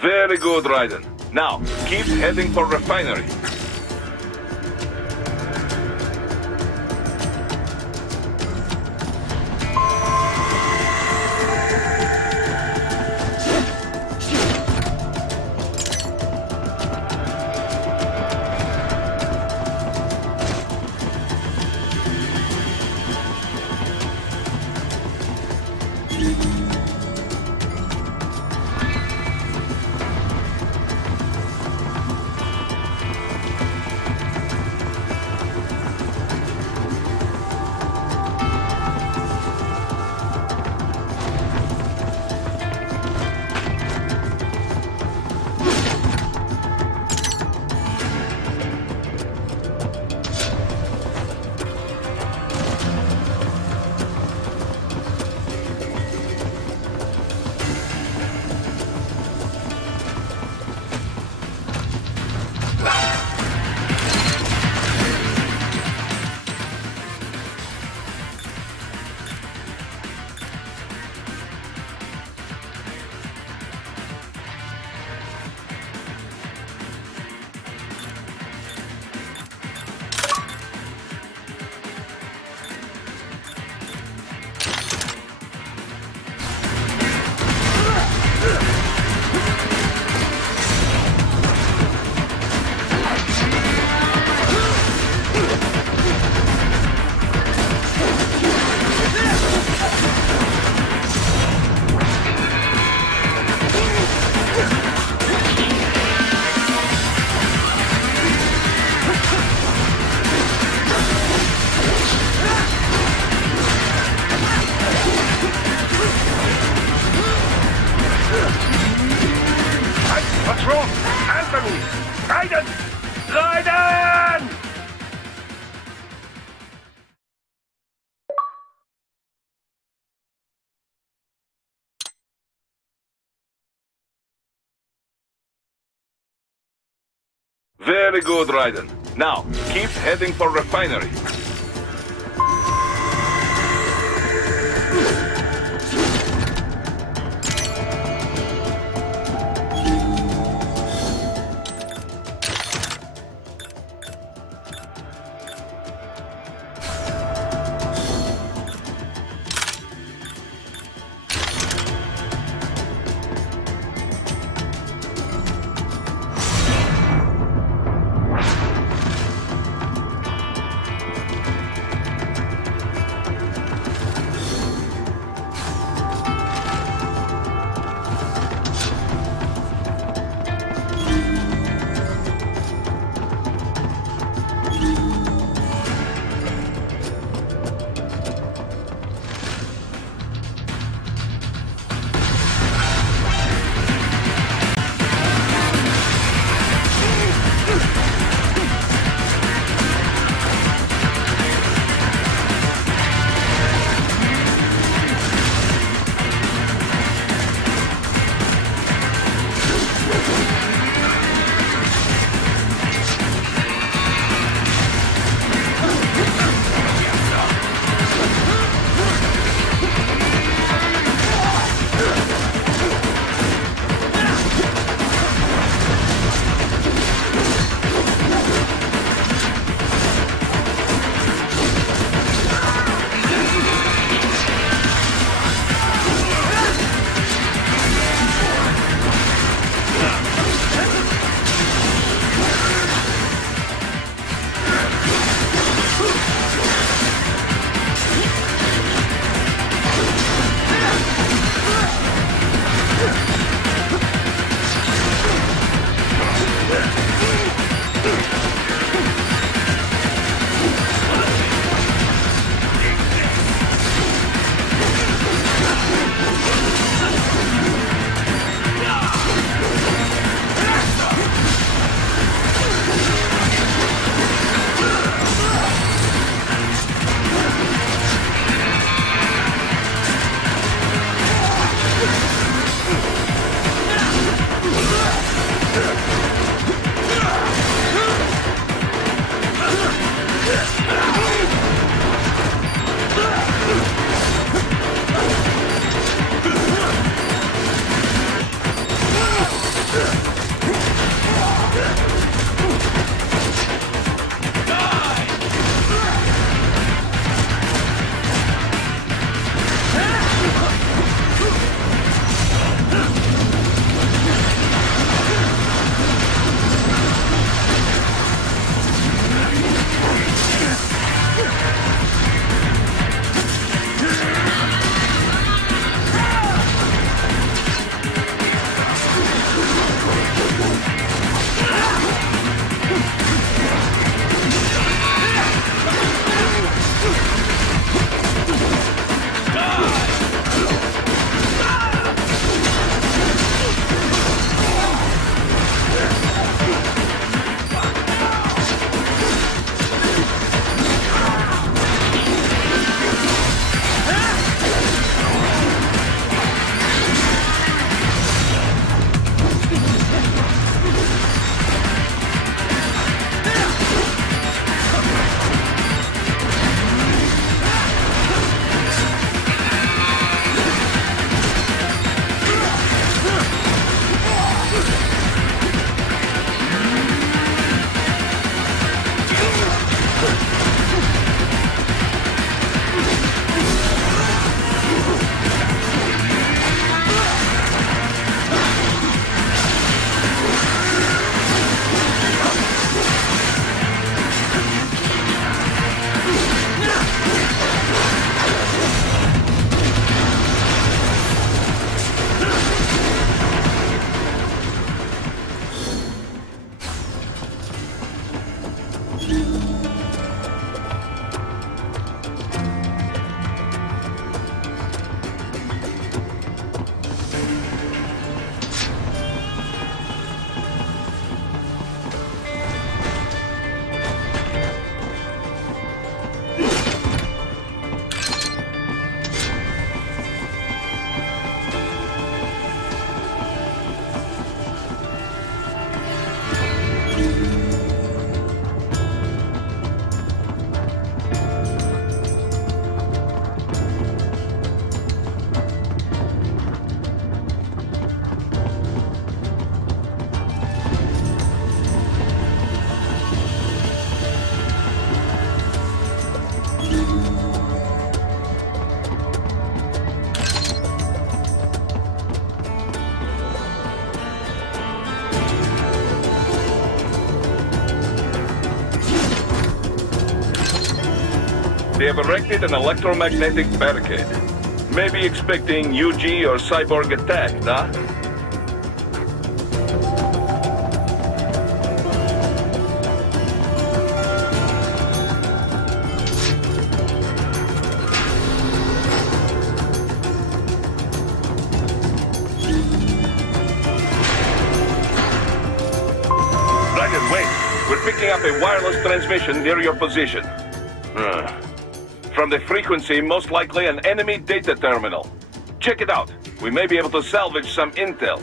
Very good, Raiden. Now, keep heading for refinery. What's wrong? Answer me! Raiden! Raiden! Very good, Raiden. Now, keep heading for refinery. have erected an electromagnetic barricade. Maybe expecting UG or cyborg attack, nah? Up a wireless transmission near your position. From the frequency, most likely an enemy data terminal. Check it out. We may be able to salvage some intel.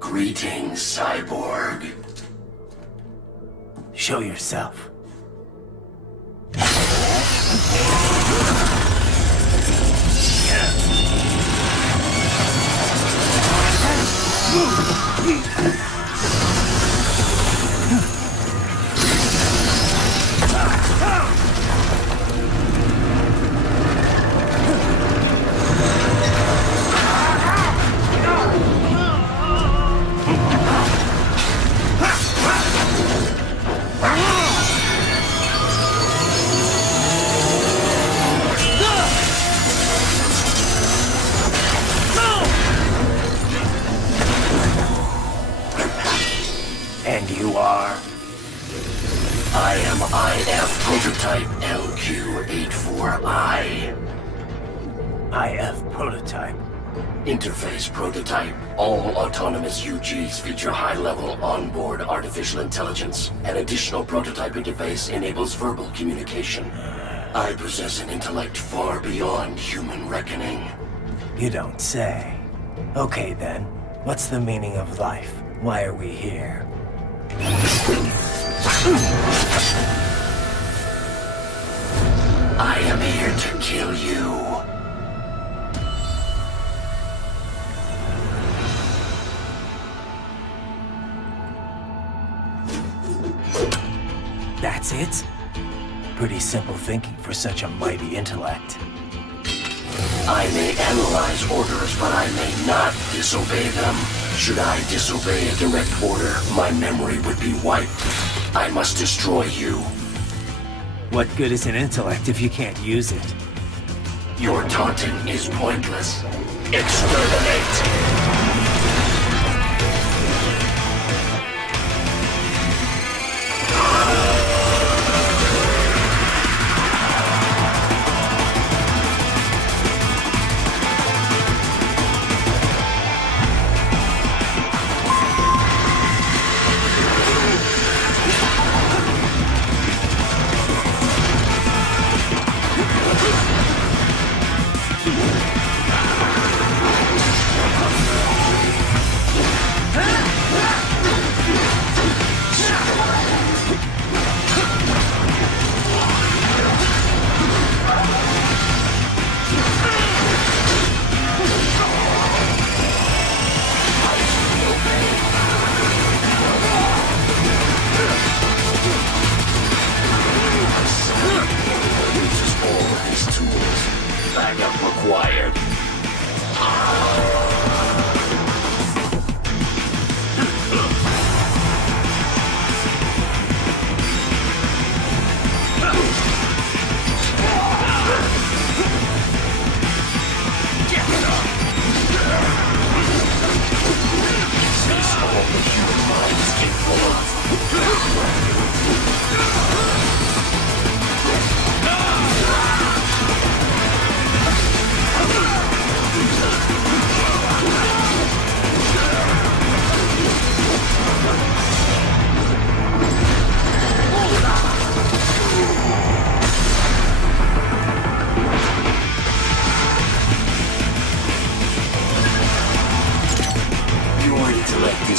Greetings, cyborg. Show yourself. And you are? I am IF Prototype LQ84I. IF Prototype. Interface Prototype. All autonomous UGs feature high-level onboard artificial intelligence. An additional prototype interface enables verbal communication. I possess an intellect far beyond human reckoning. You don't say. Okay then, what's the meaning of life? Why are we here? I am here to kill you. That's it? Pretty simple thinking for such a mighty intellect. I may analyze orders, but I may not disobey them. Should I disobey a direct order, my memory would be wiped. I must destroy you. What good is an intellect if you can't use it? Your taunting is pointless. Exterminate!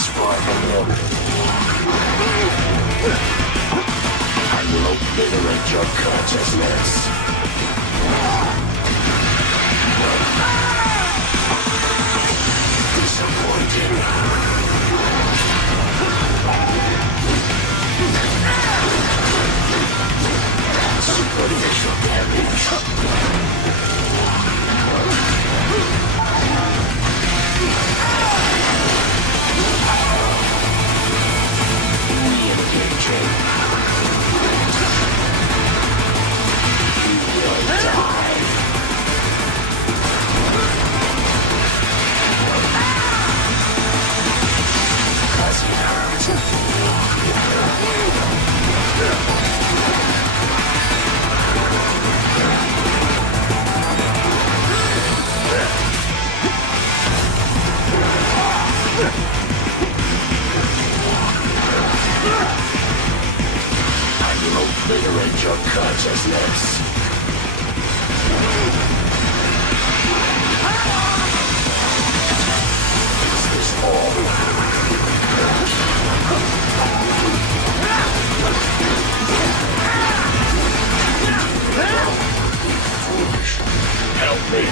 is far from him. I will obliterate your consciousness. Disappointing. Superficial damage. Re-engaging. You will die. Cause it hurts. I will obliterate your consciousness. Is this all? Foolish. Help me.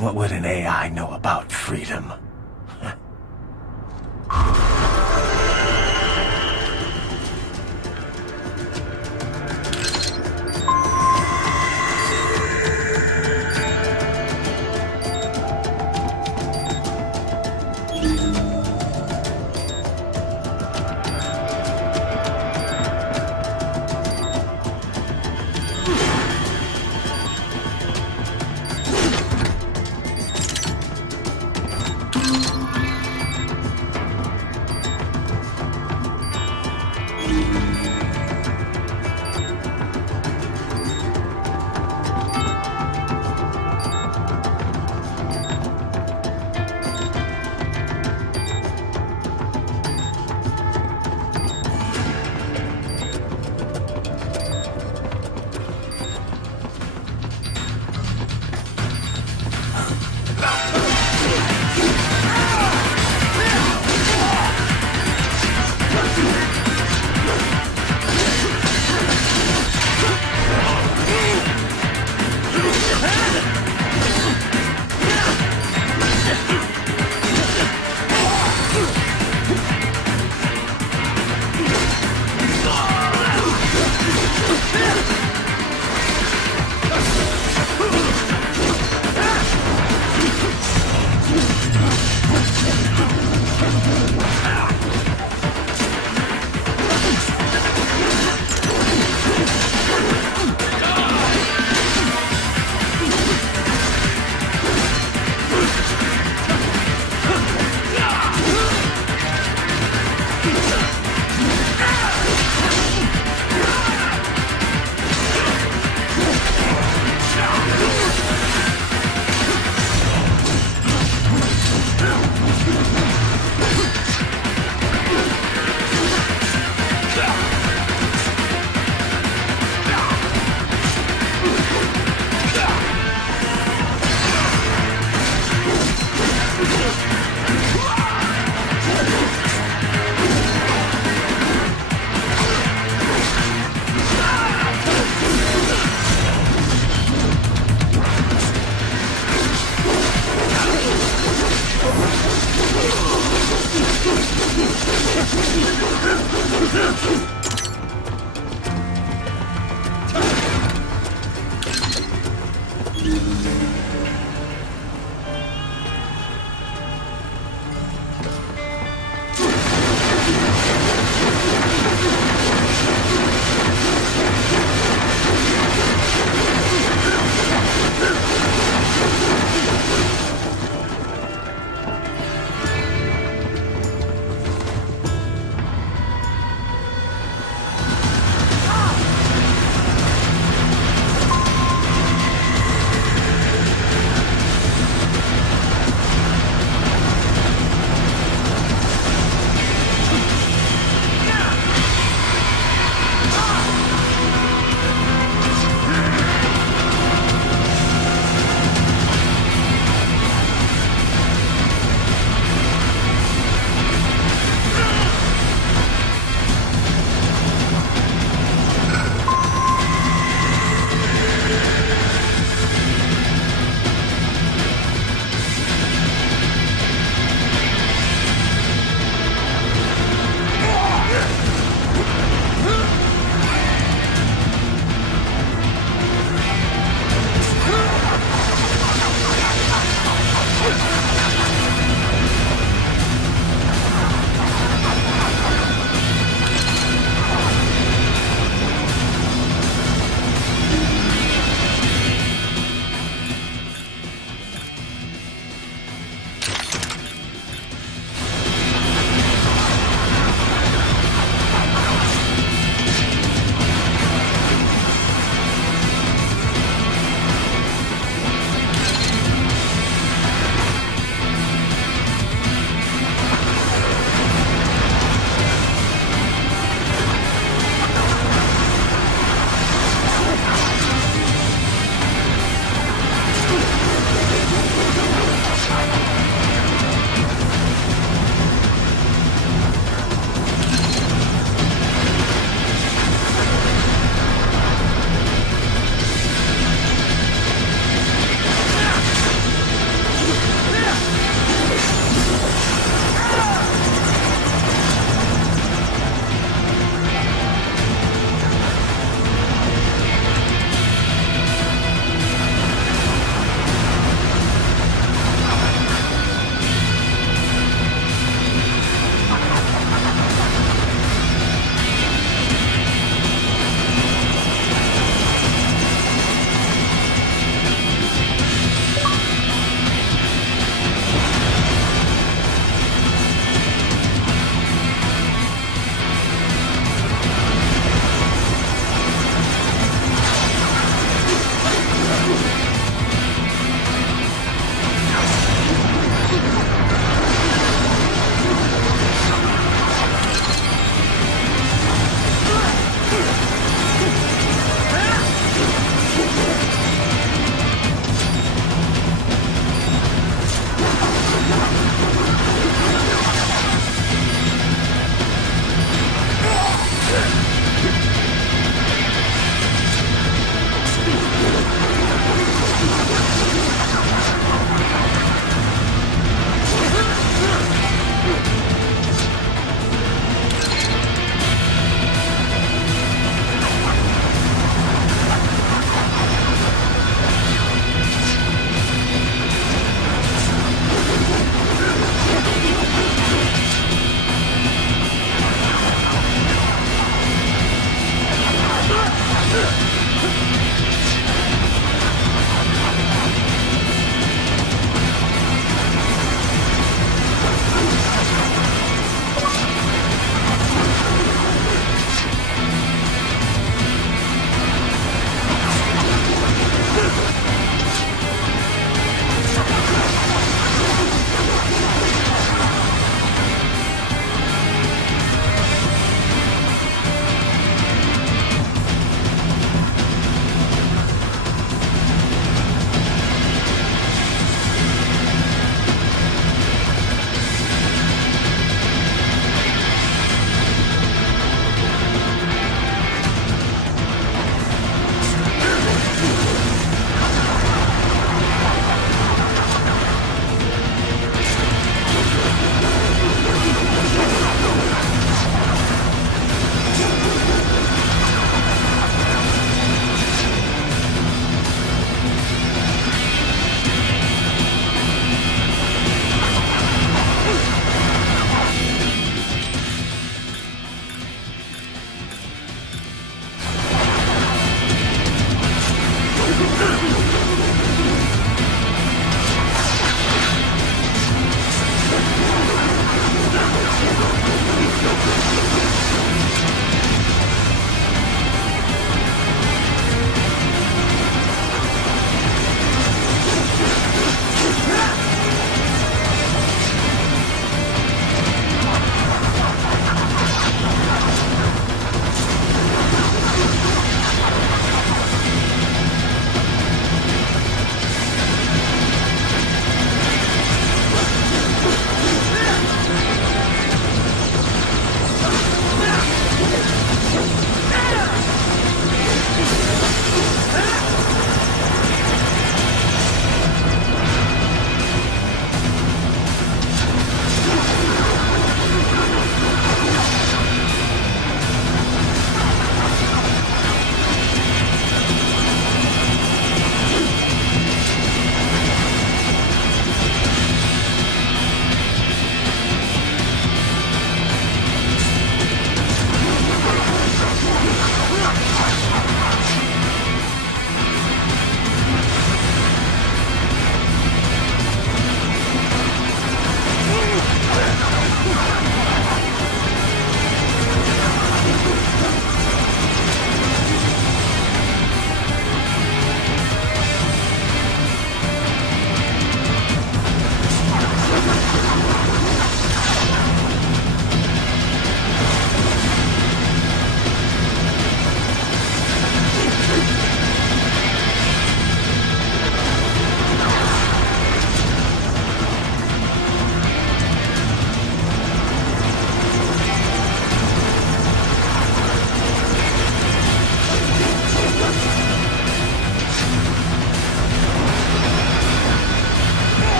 What would an AI know about freedom?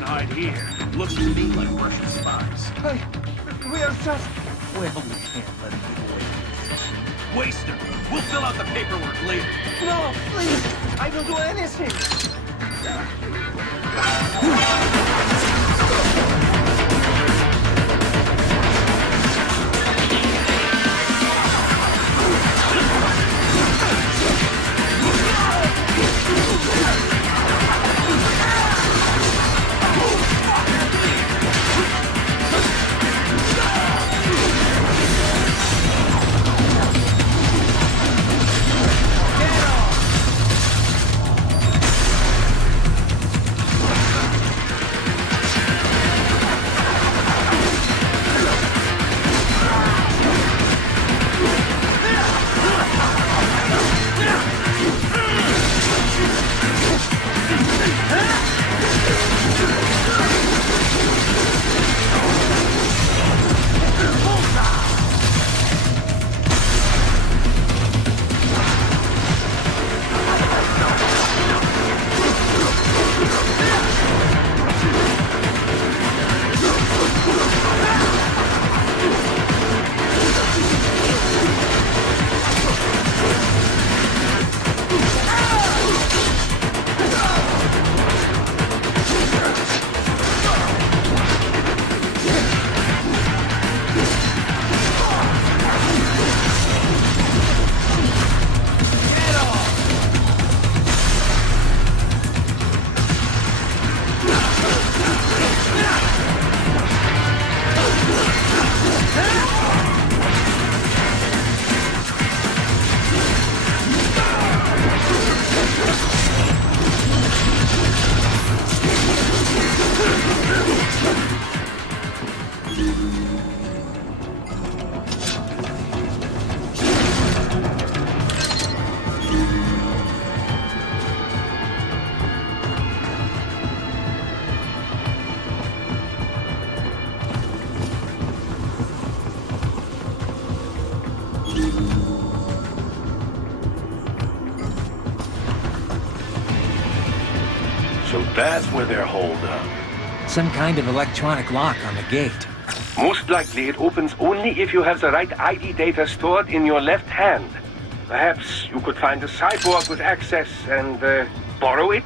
can't hide here. Looks to me like Russian spies. Hey, we are just... Well, we can't let him get away with this. Waster, we'll fill out the paperwork later. No, please! I will do anything! So that's where they're holed up. Some kind of electronic lock on the gate. Most likely it opens only if you have the right ID data stored in your left hand. Perhaps you could find a cyborg with access and borrow it?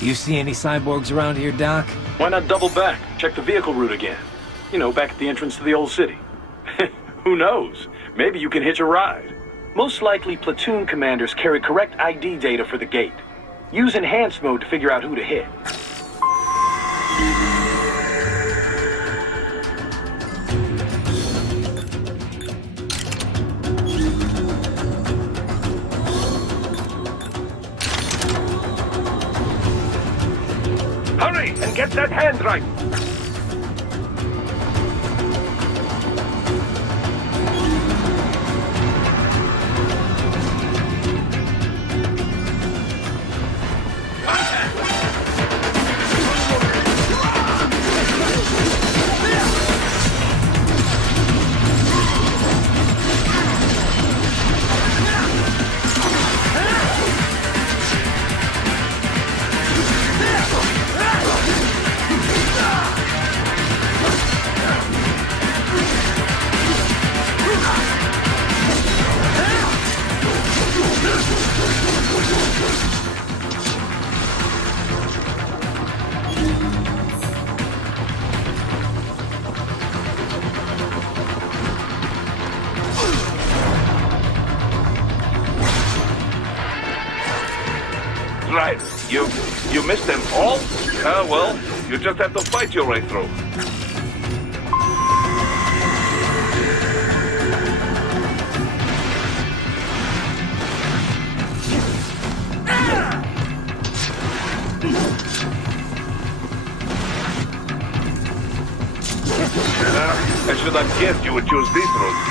You see any cyborgs around here, Doc? Why not double back? Check the vehicle route again. You know, back at the entrance to the old city. Who knows? Maybe you can hitch a ride. Most likely platoon commanders carry correct ID data for the gate. Use enhanced mode to figure out who to hit. Hurry and get that hand right! Right. You missed them all? Well, you just have to fight your way through. I should have guessed you would choose this route.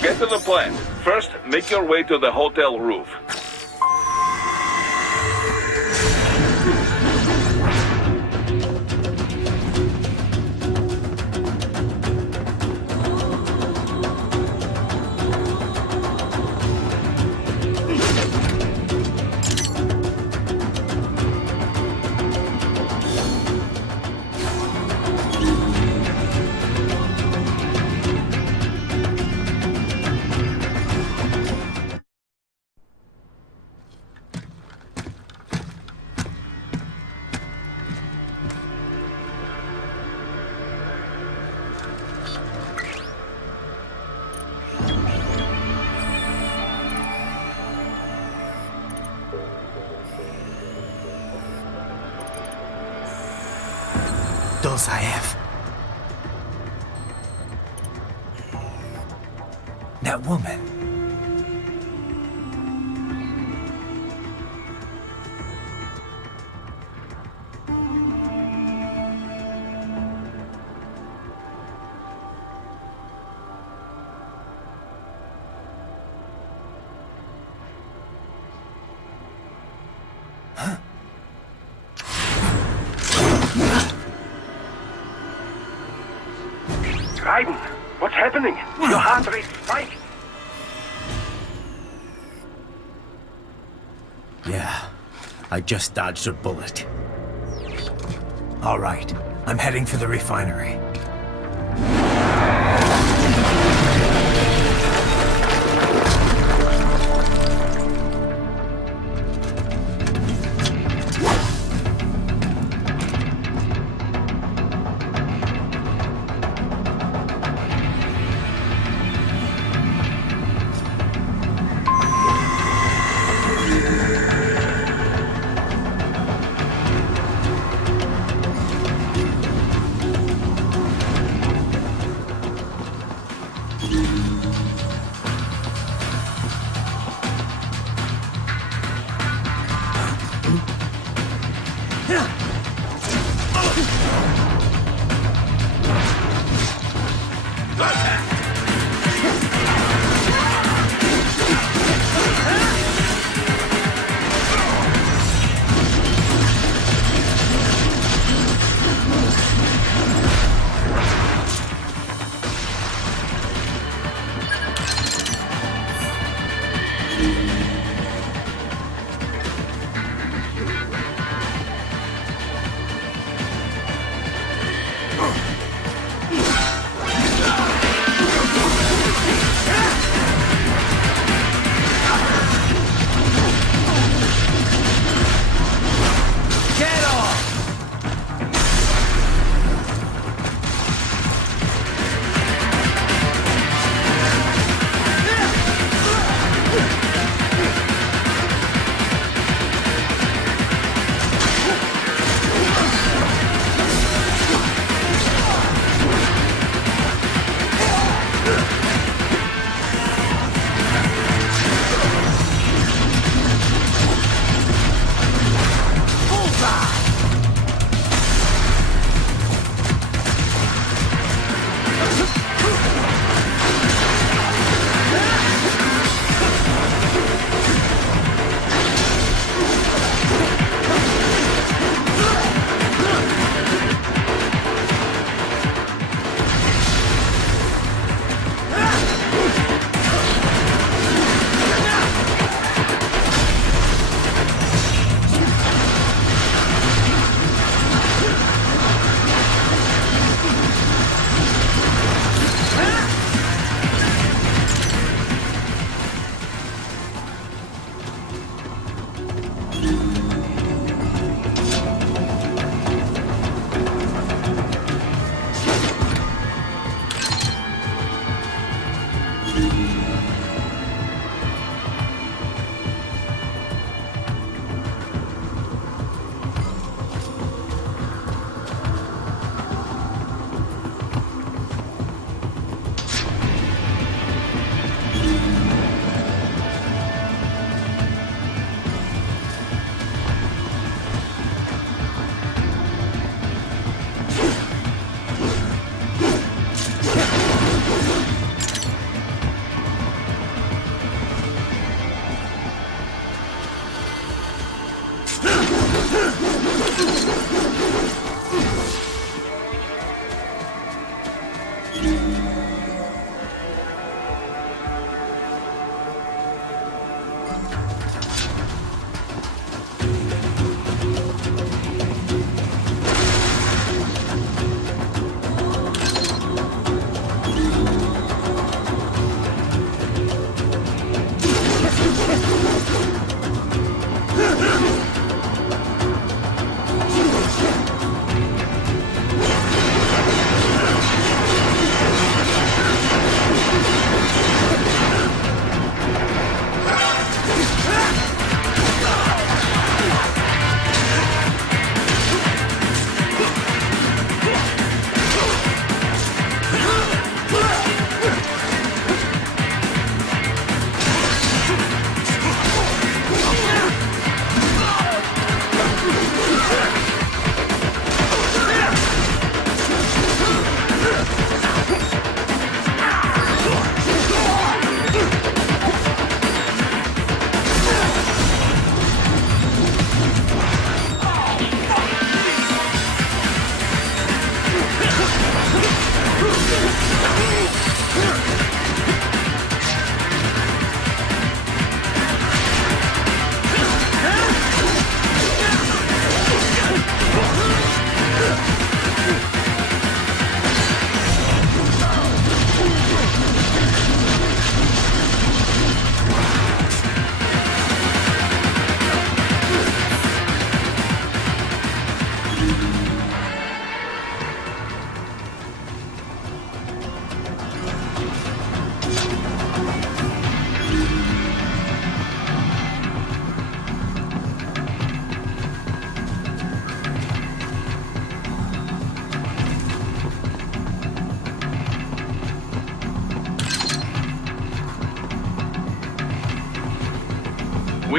get to the plant, first make your way to the hotel roof. Dolzaev. That woman. Raiden, what's happening? Your heart rate spiked. Yeah, I just dodged a bullet. All right, I'm heading for the refinery.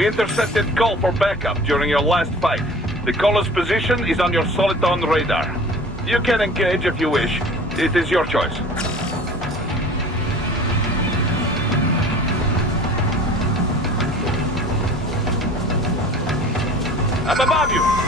We intercepted call for backup during your last fight. The caller's position is on your Soliton radar. You can engage if you wish. It is your choice. I'm above you!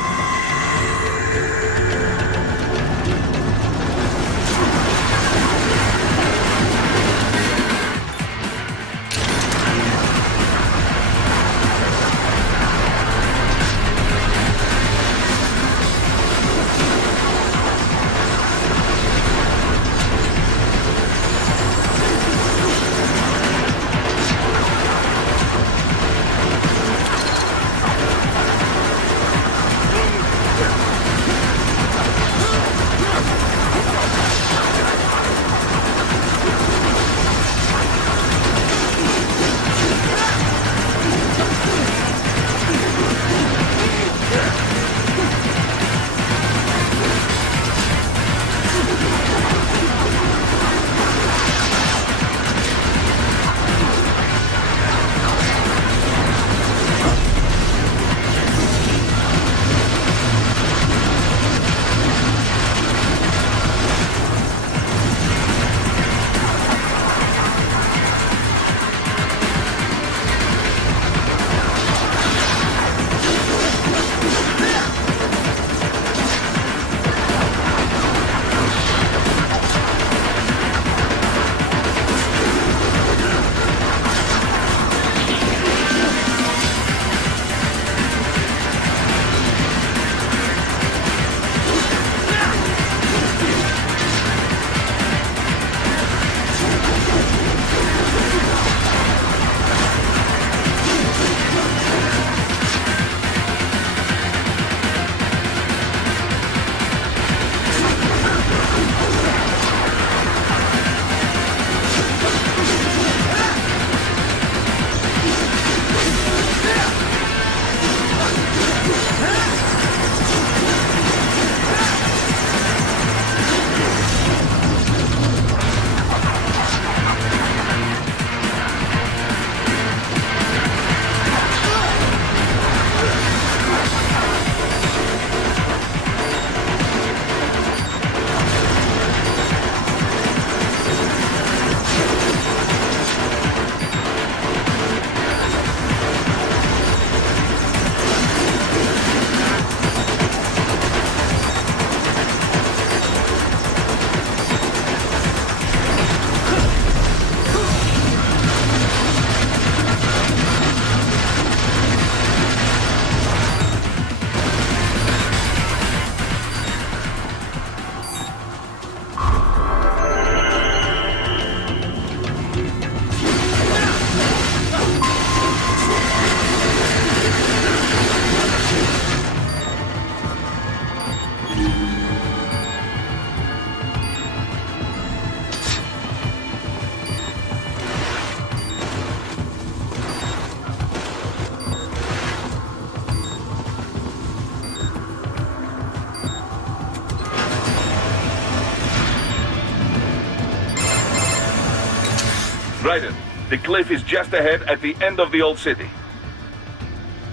Raiden, the cliff is just ahead at the end of the old city.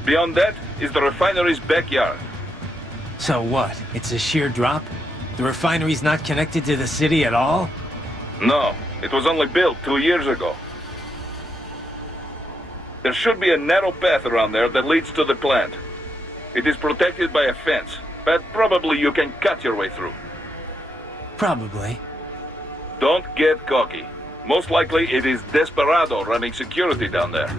Beyond that is the refinery's backyard. So what? It's a sheer drop? The refinery's not connected to the city at all? No, it was only built 2 years ago. There should be a narrow path around there that leads to the plant. It is protected by a fence, but probably you can cut your way through. Probably. Don't get cocky. Most likely it is Desperado running security down there.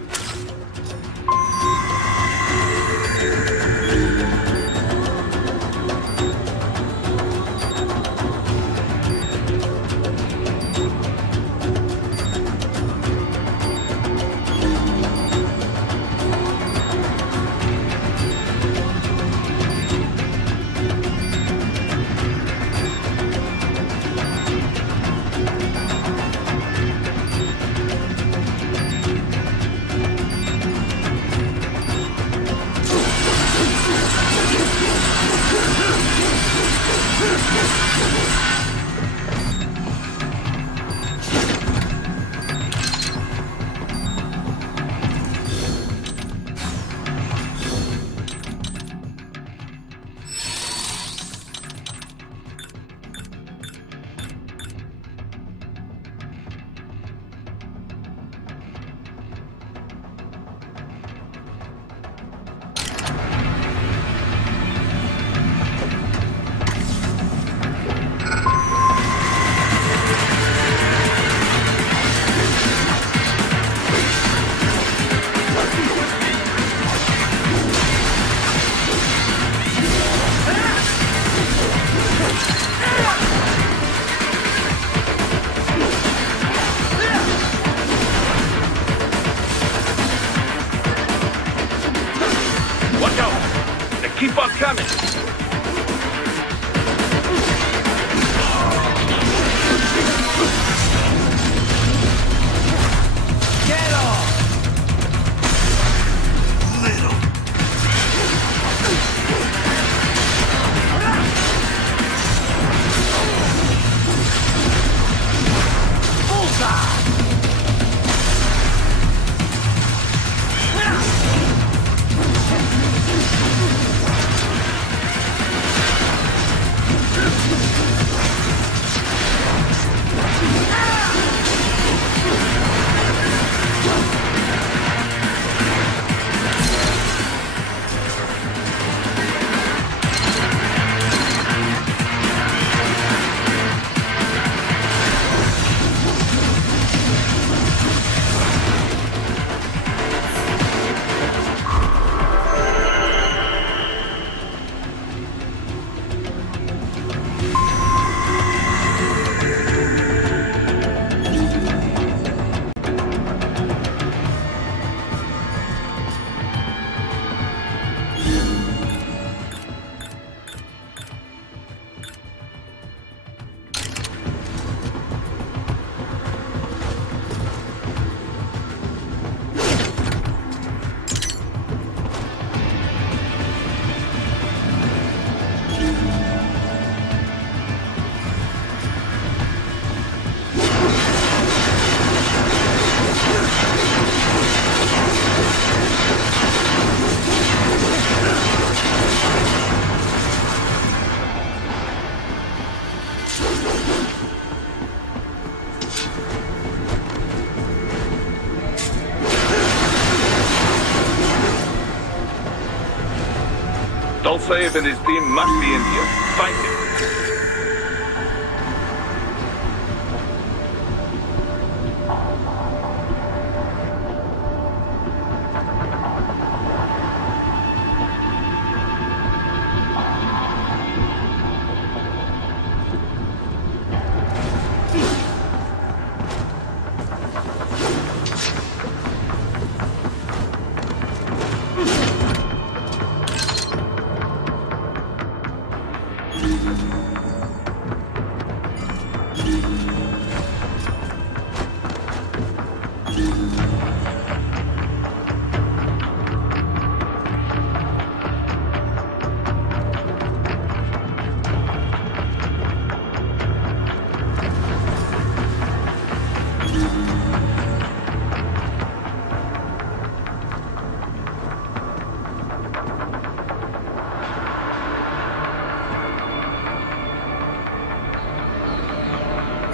Dolzaev and his team must be in here. Find him.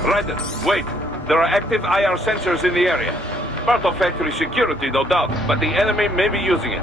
Raiden, wait. There are active IR sensors in the area. Part of factory security, no doubt, but the enemy may be using it.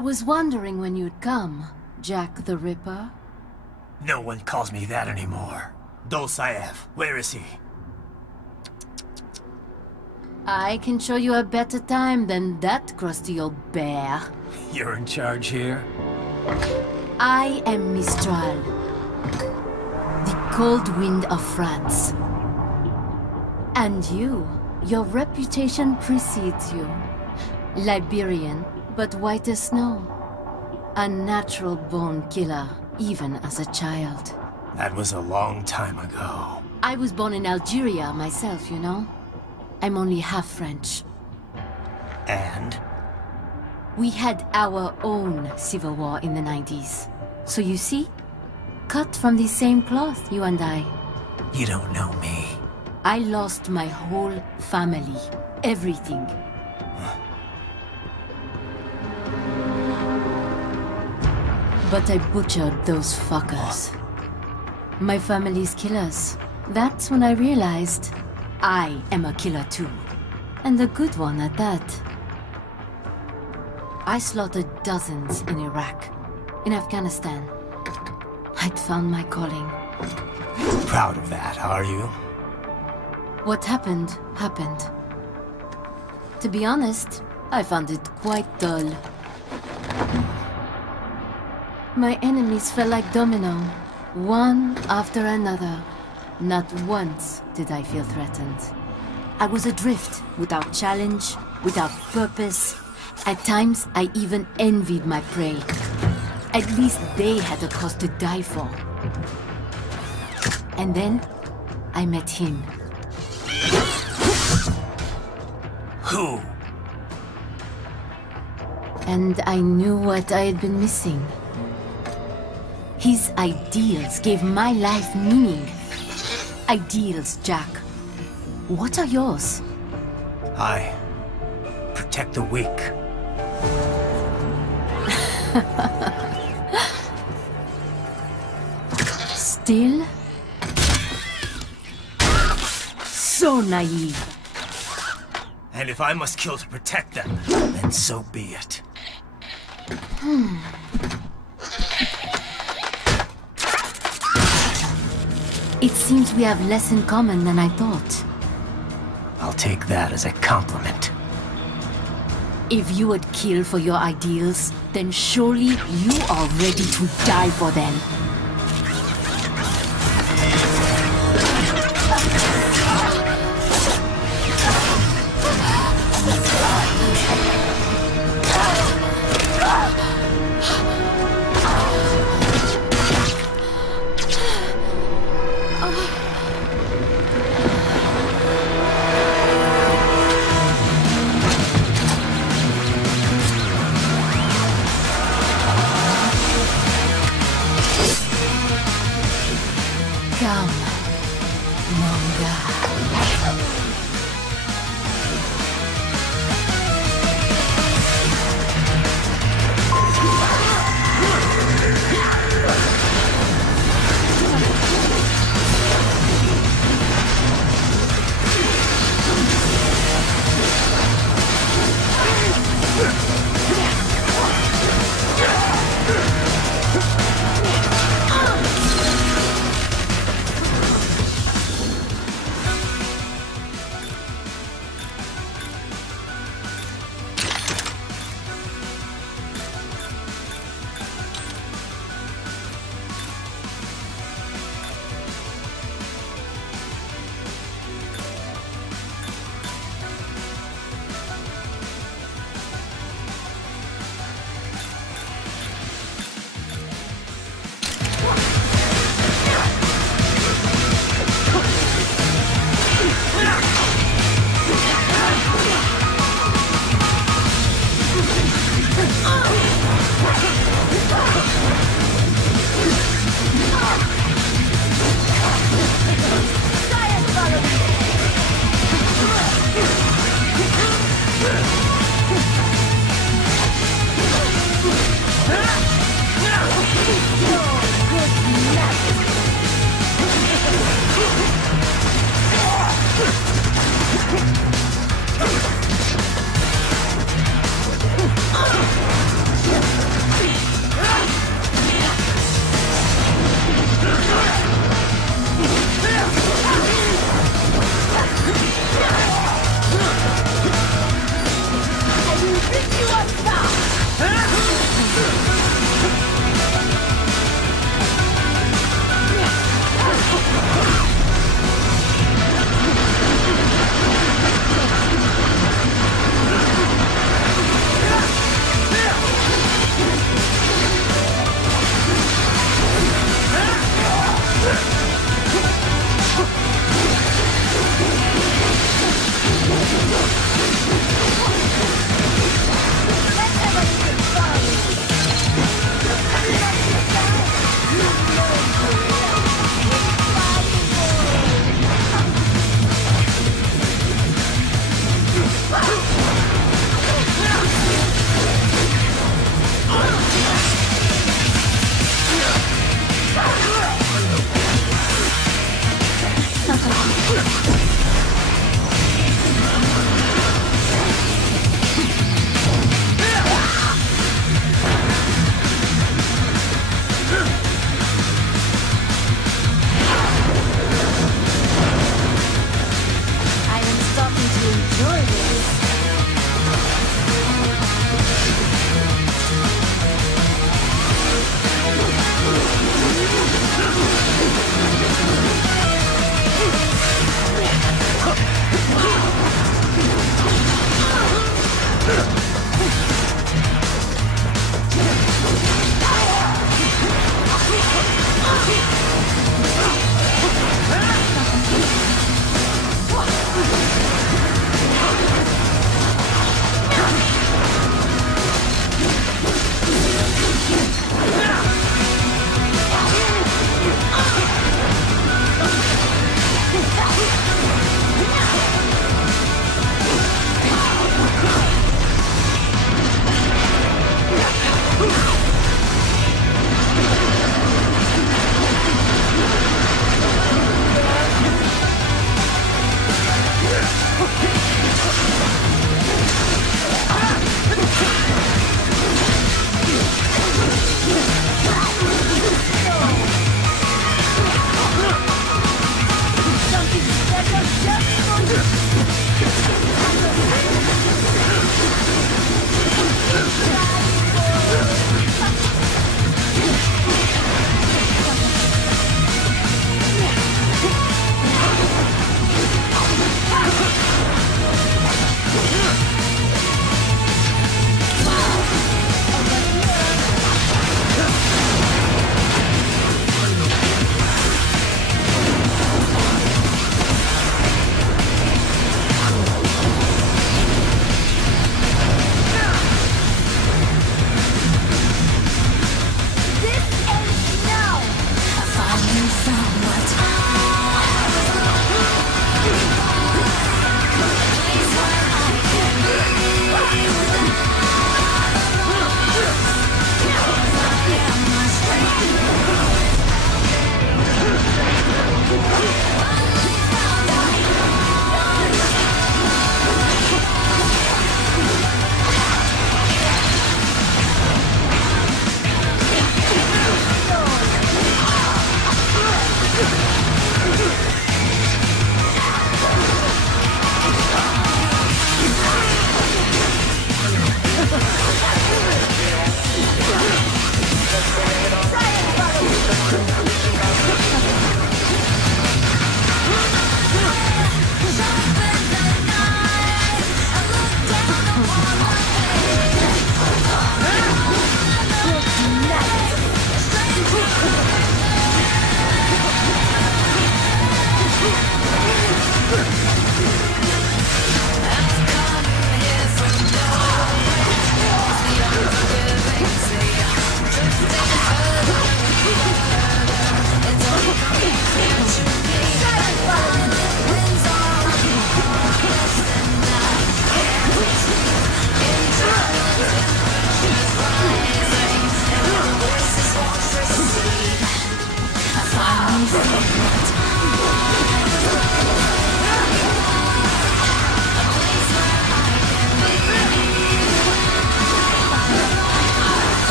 was wondering when you'd come, Jack the Ripper. No one calls me that anymore. Dolzaev, where is he? I can show you a better time than that crusty old bear. You're in charge here? I am Mistral, the cold wind of France. And your reputation precedes you. Liberian, but white as snow. A natural-born killer, even as a child. That was a long time ago. I was born in Algeria myself, you know. I'm only half French. And? We had our own civil war in the 90s. So you see? Cut from the same cloth, you and I. You don't know me. I lost my whole family. Everything. But I butchered those fuckers. My family's killers. That's when I realized I am a killer too. And a good one at that. I slaughtered dozens in Iraq, in Afghanistan. I'd found my calling. Proud of that, are you? What happened, happened. To be honest, I found it quite dull. My enemies fell like domino, one after another. Not once did I feel threatened. I was adrift, without challenge, without purpose. At times, I even envied my prey. At least they had a cause to die for. And then, I met him. Who? And I knew what I had been missing. His ideals gave my life meaning. Ideals, Jack. What are yours? I protect the weak. Still? So naive. And if I must kill to protect them, then so be it. It seems we have less in common than I thought. I'll take that as a compliment. If you would kill for your ideals, then surely you are ready to die for them.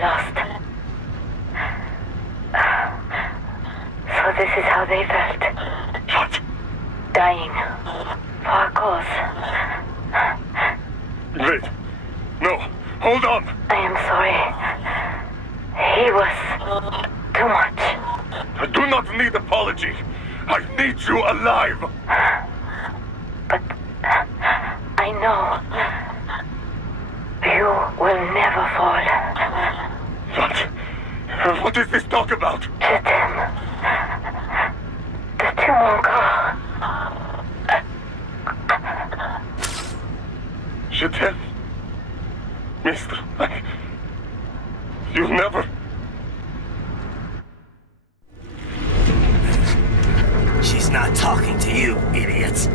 lost. So this is how they felt. What? Dying. For a cause. Wait. No. Hold on. I am sorry. He was too much. I do not need apology. I need you alive. But I know you will never fall. What is this talk about? To them. The two won't go. Je t'aime. Mister, you never... She's not talking to you, idiot.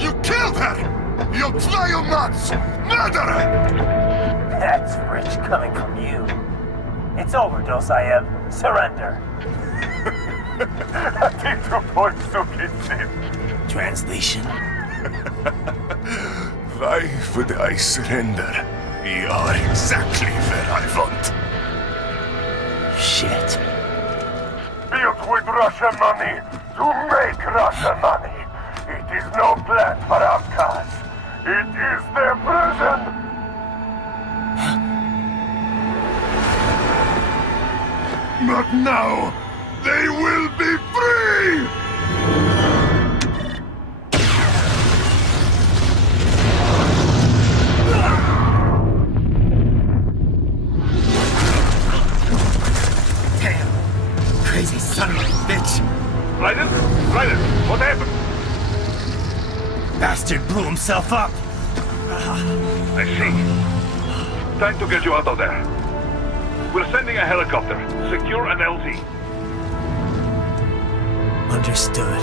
You killed her! You vile nuts! Murderer! That's rich coming from you. It's over, Dosaev. Surrender. Translation? Why would I surrender? You are exactly where I want. Shit. Built with Russian money to make Russian money. It is no plan for outcasts. It is their prison. But now, they will be free! Damn! Crazy son of a bitch! Raiden? Raiden, what happened? Bastard blew himself up! I see. Time to get you out of there. We're sending a helicopter. Secure an LZ. Understood.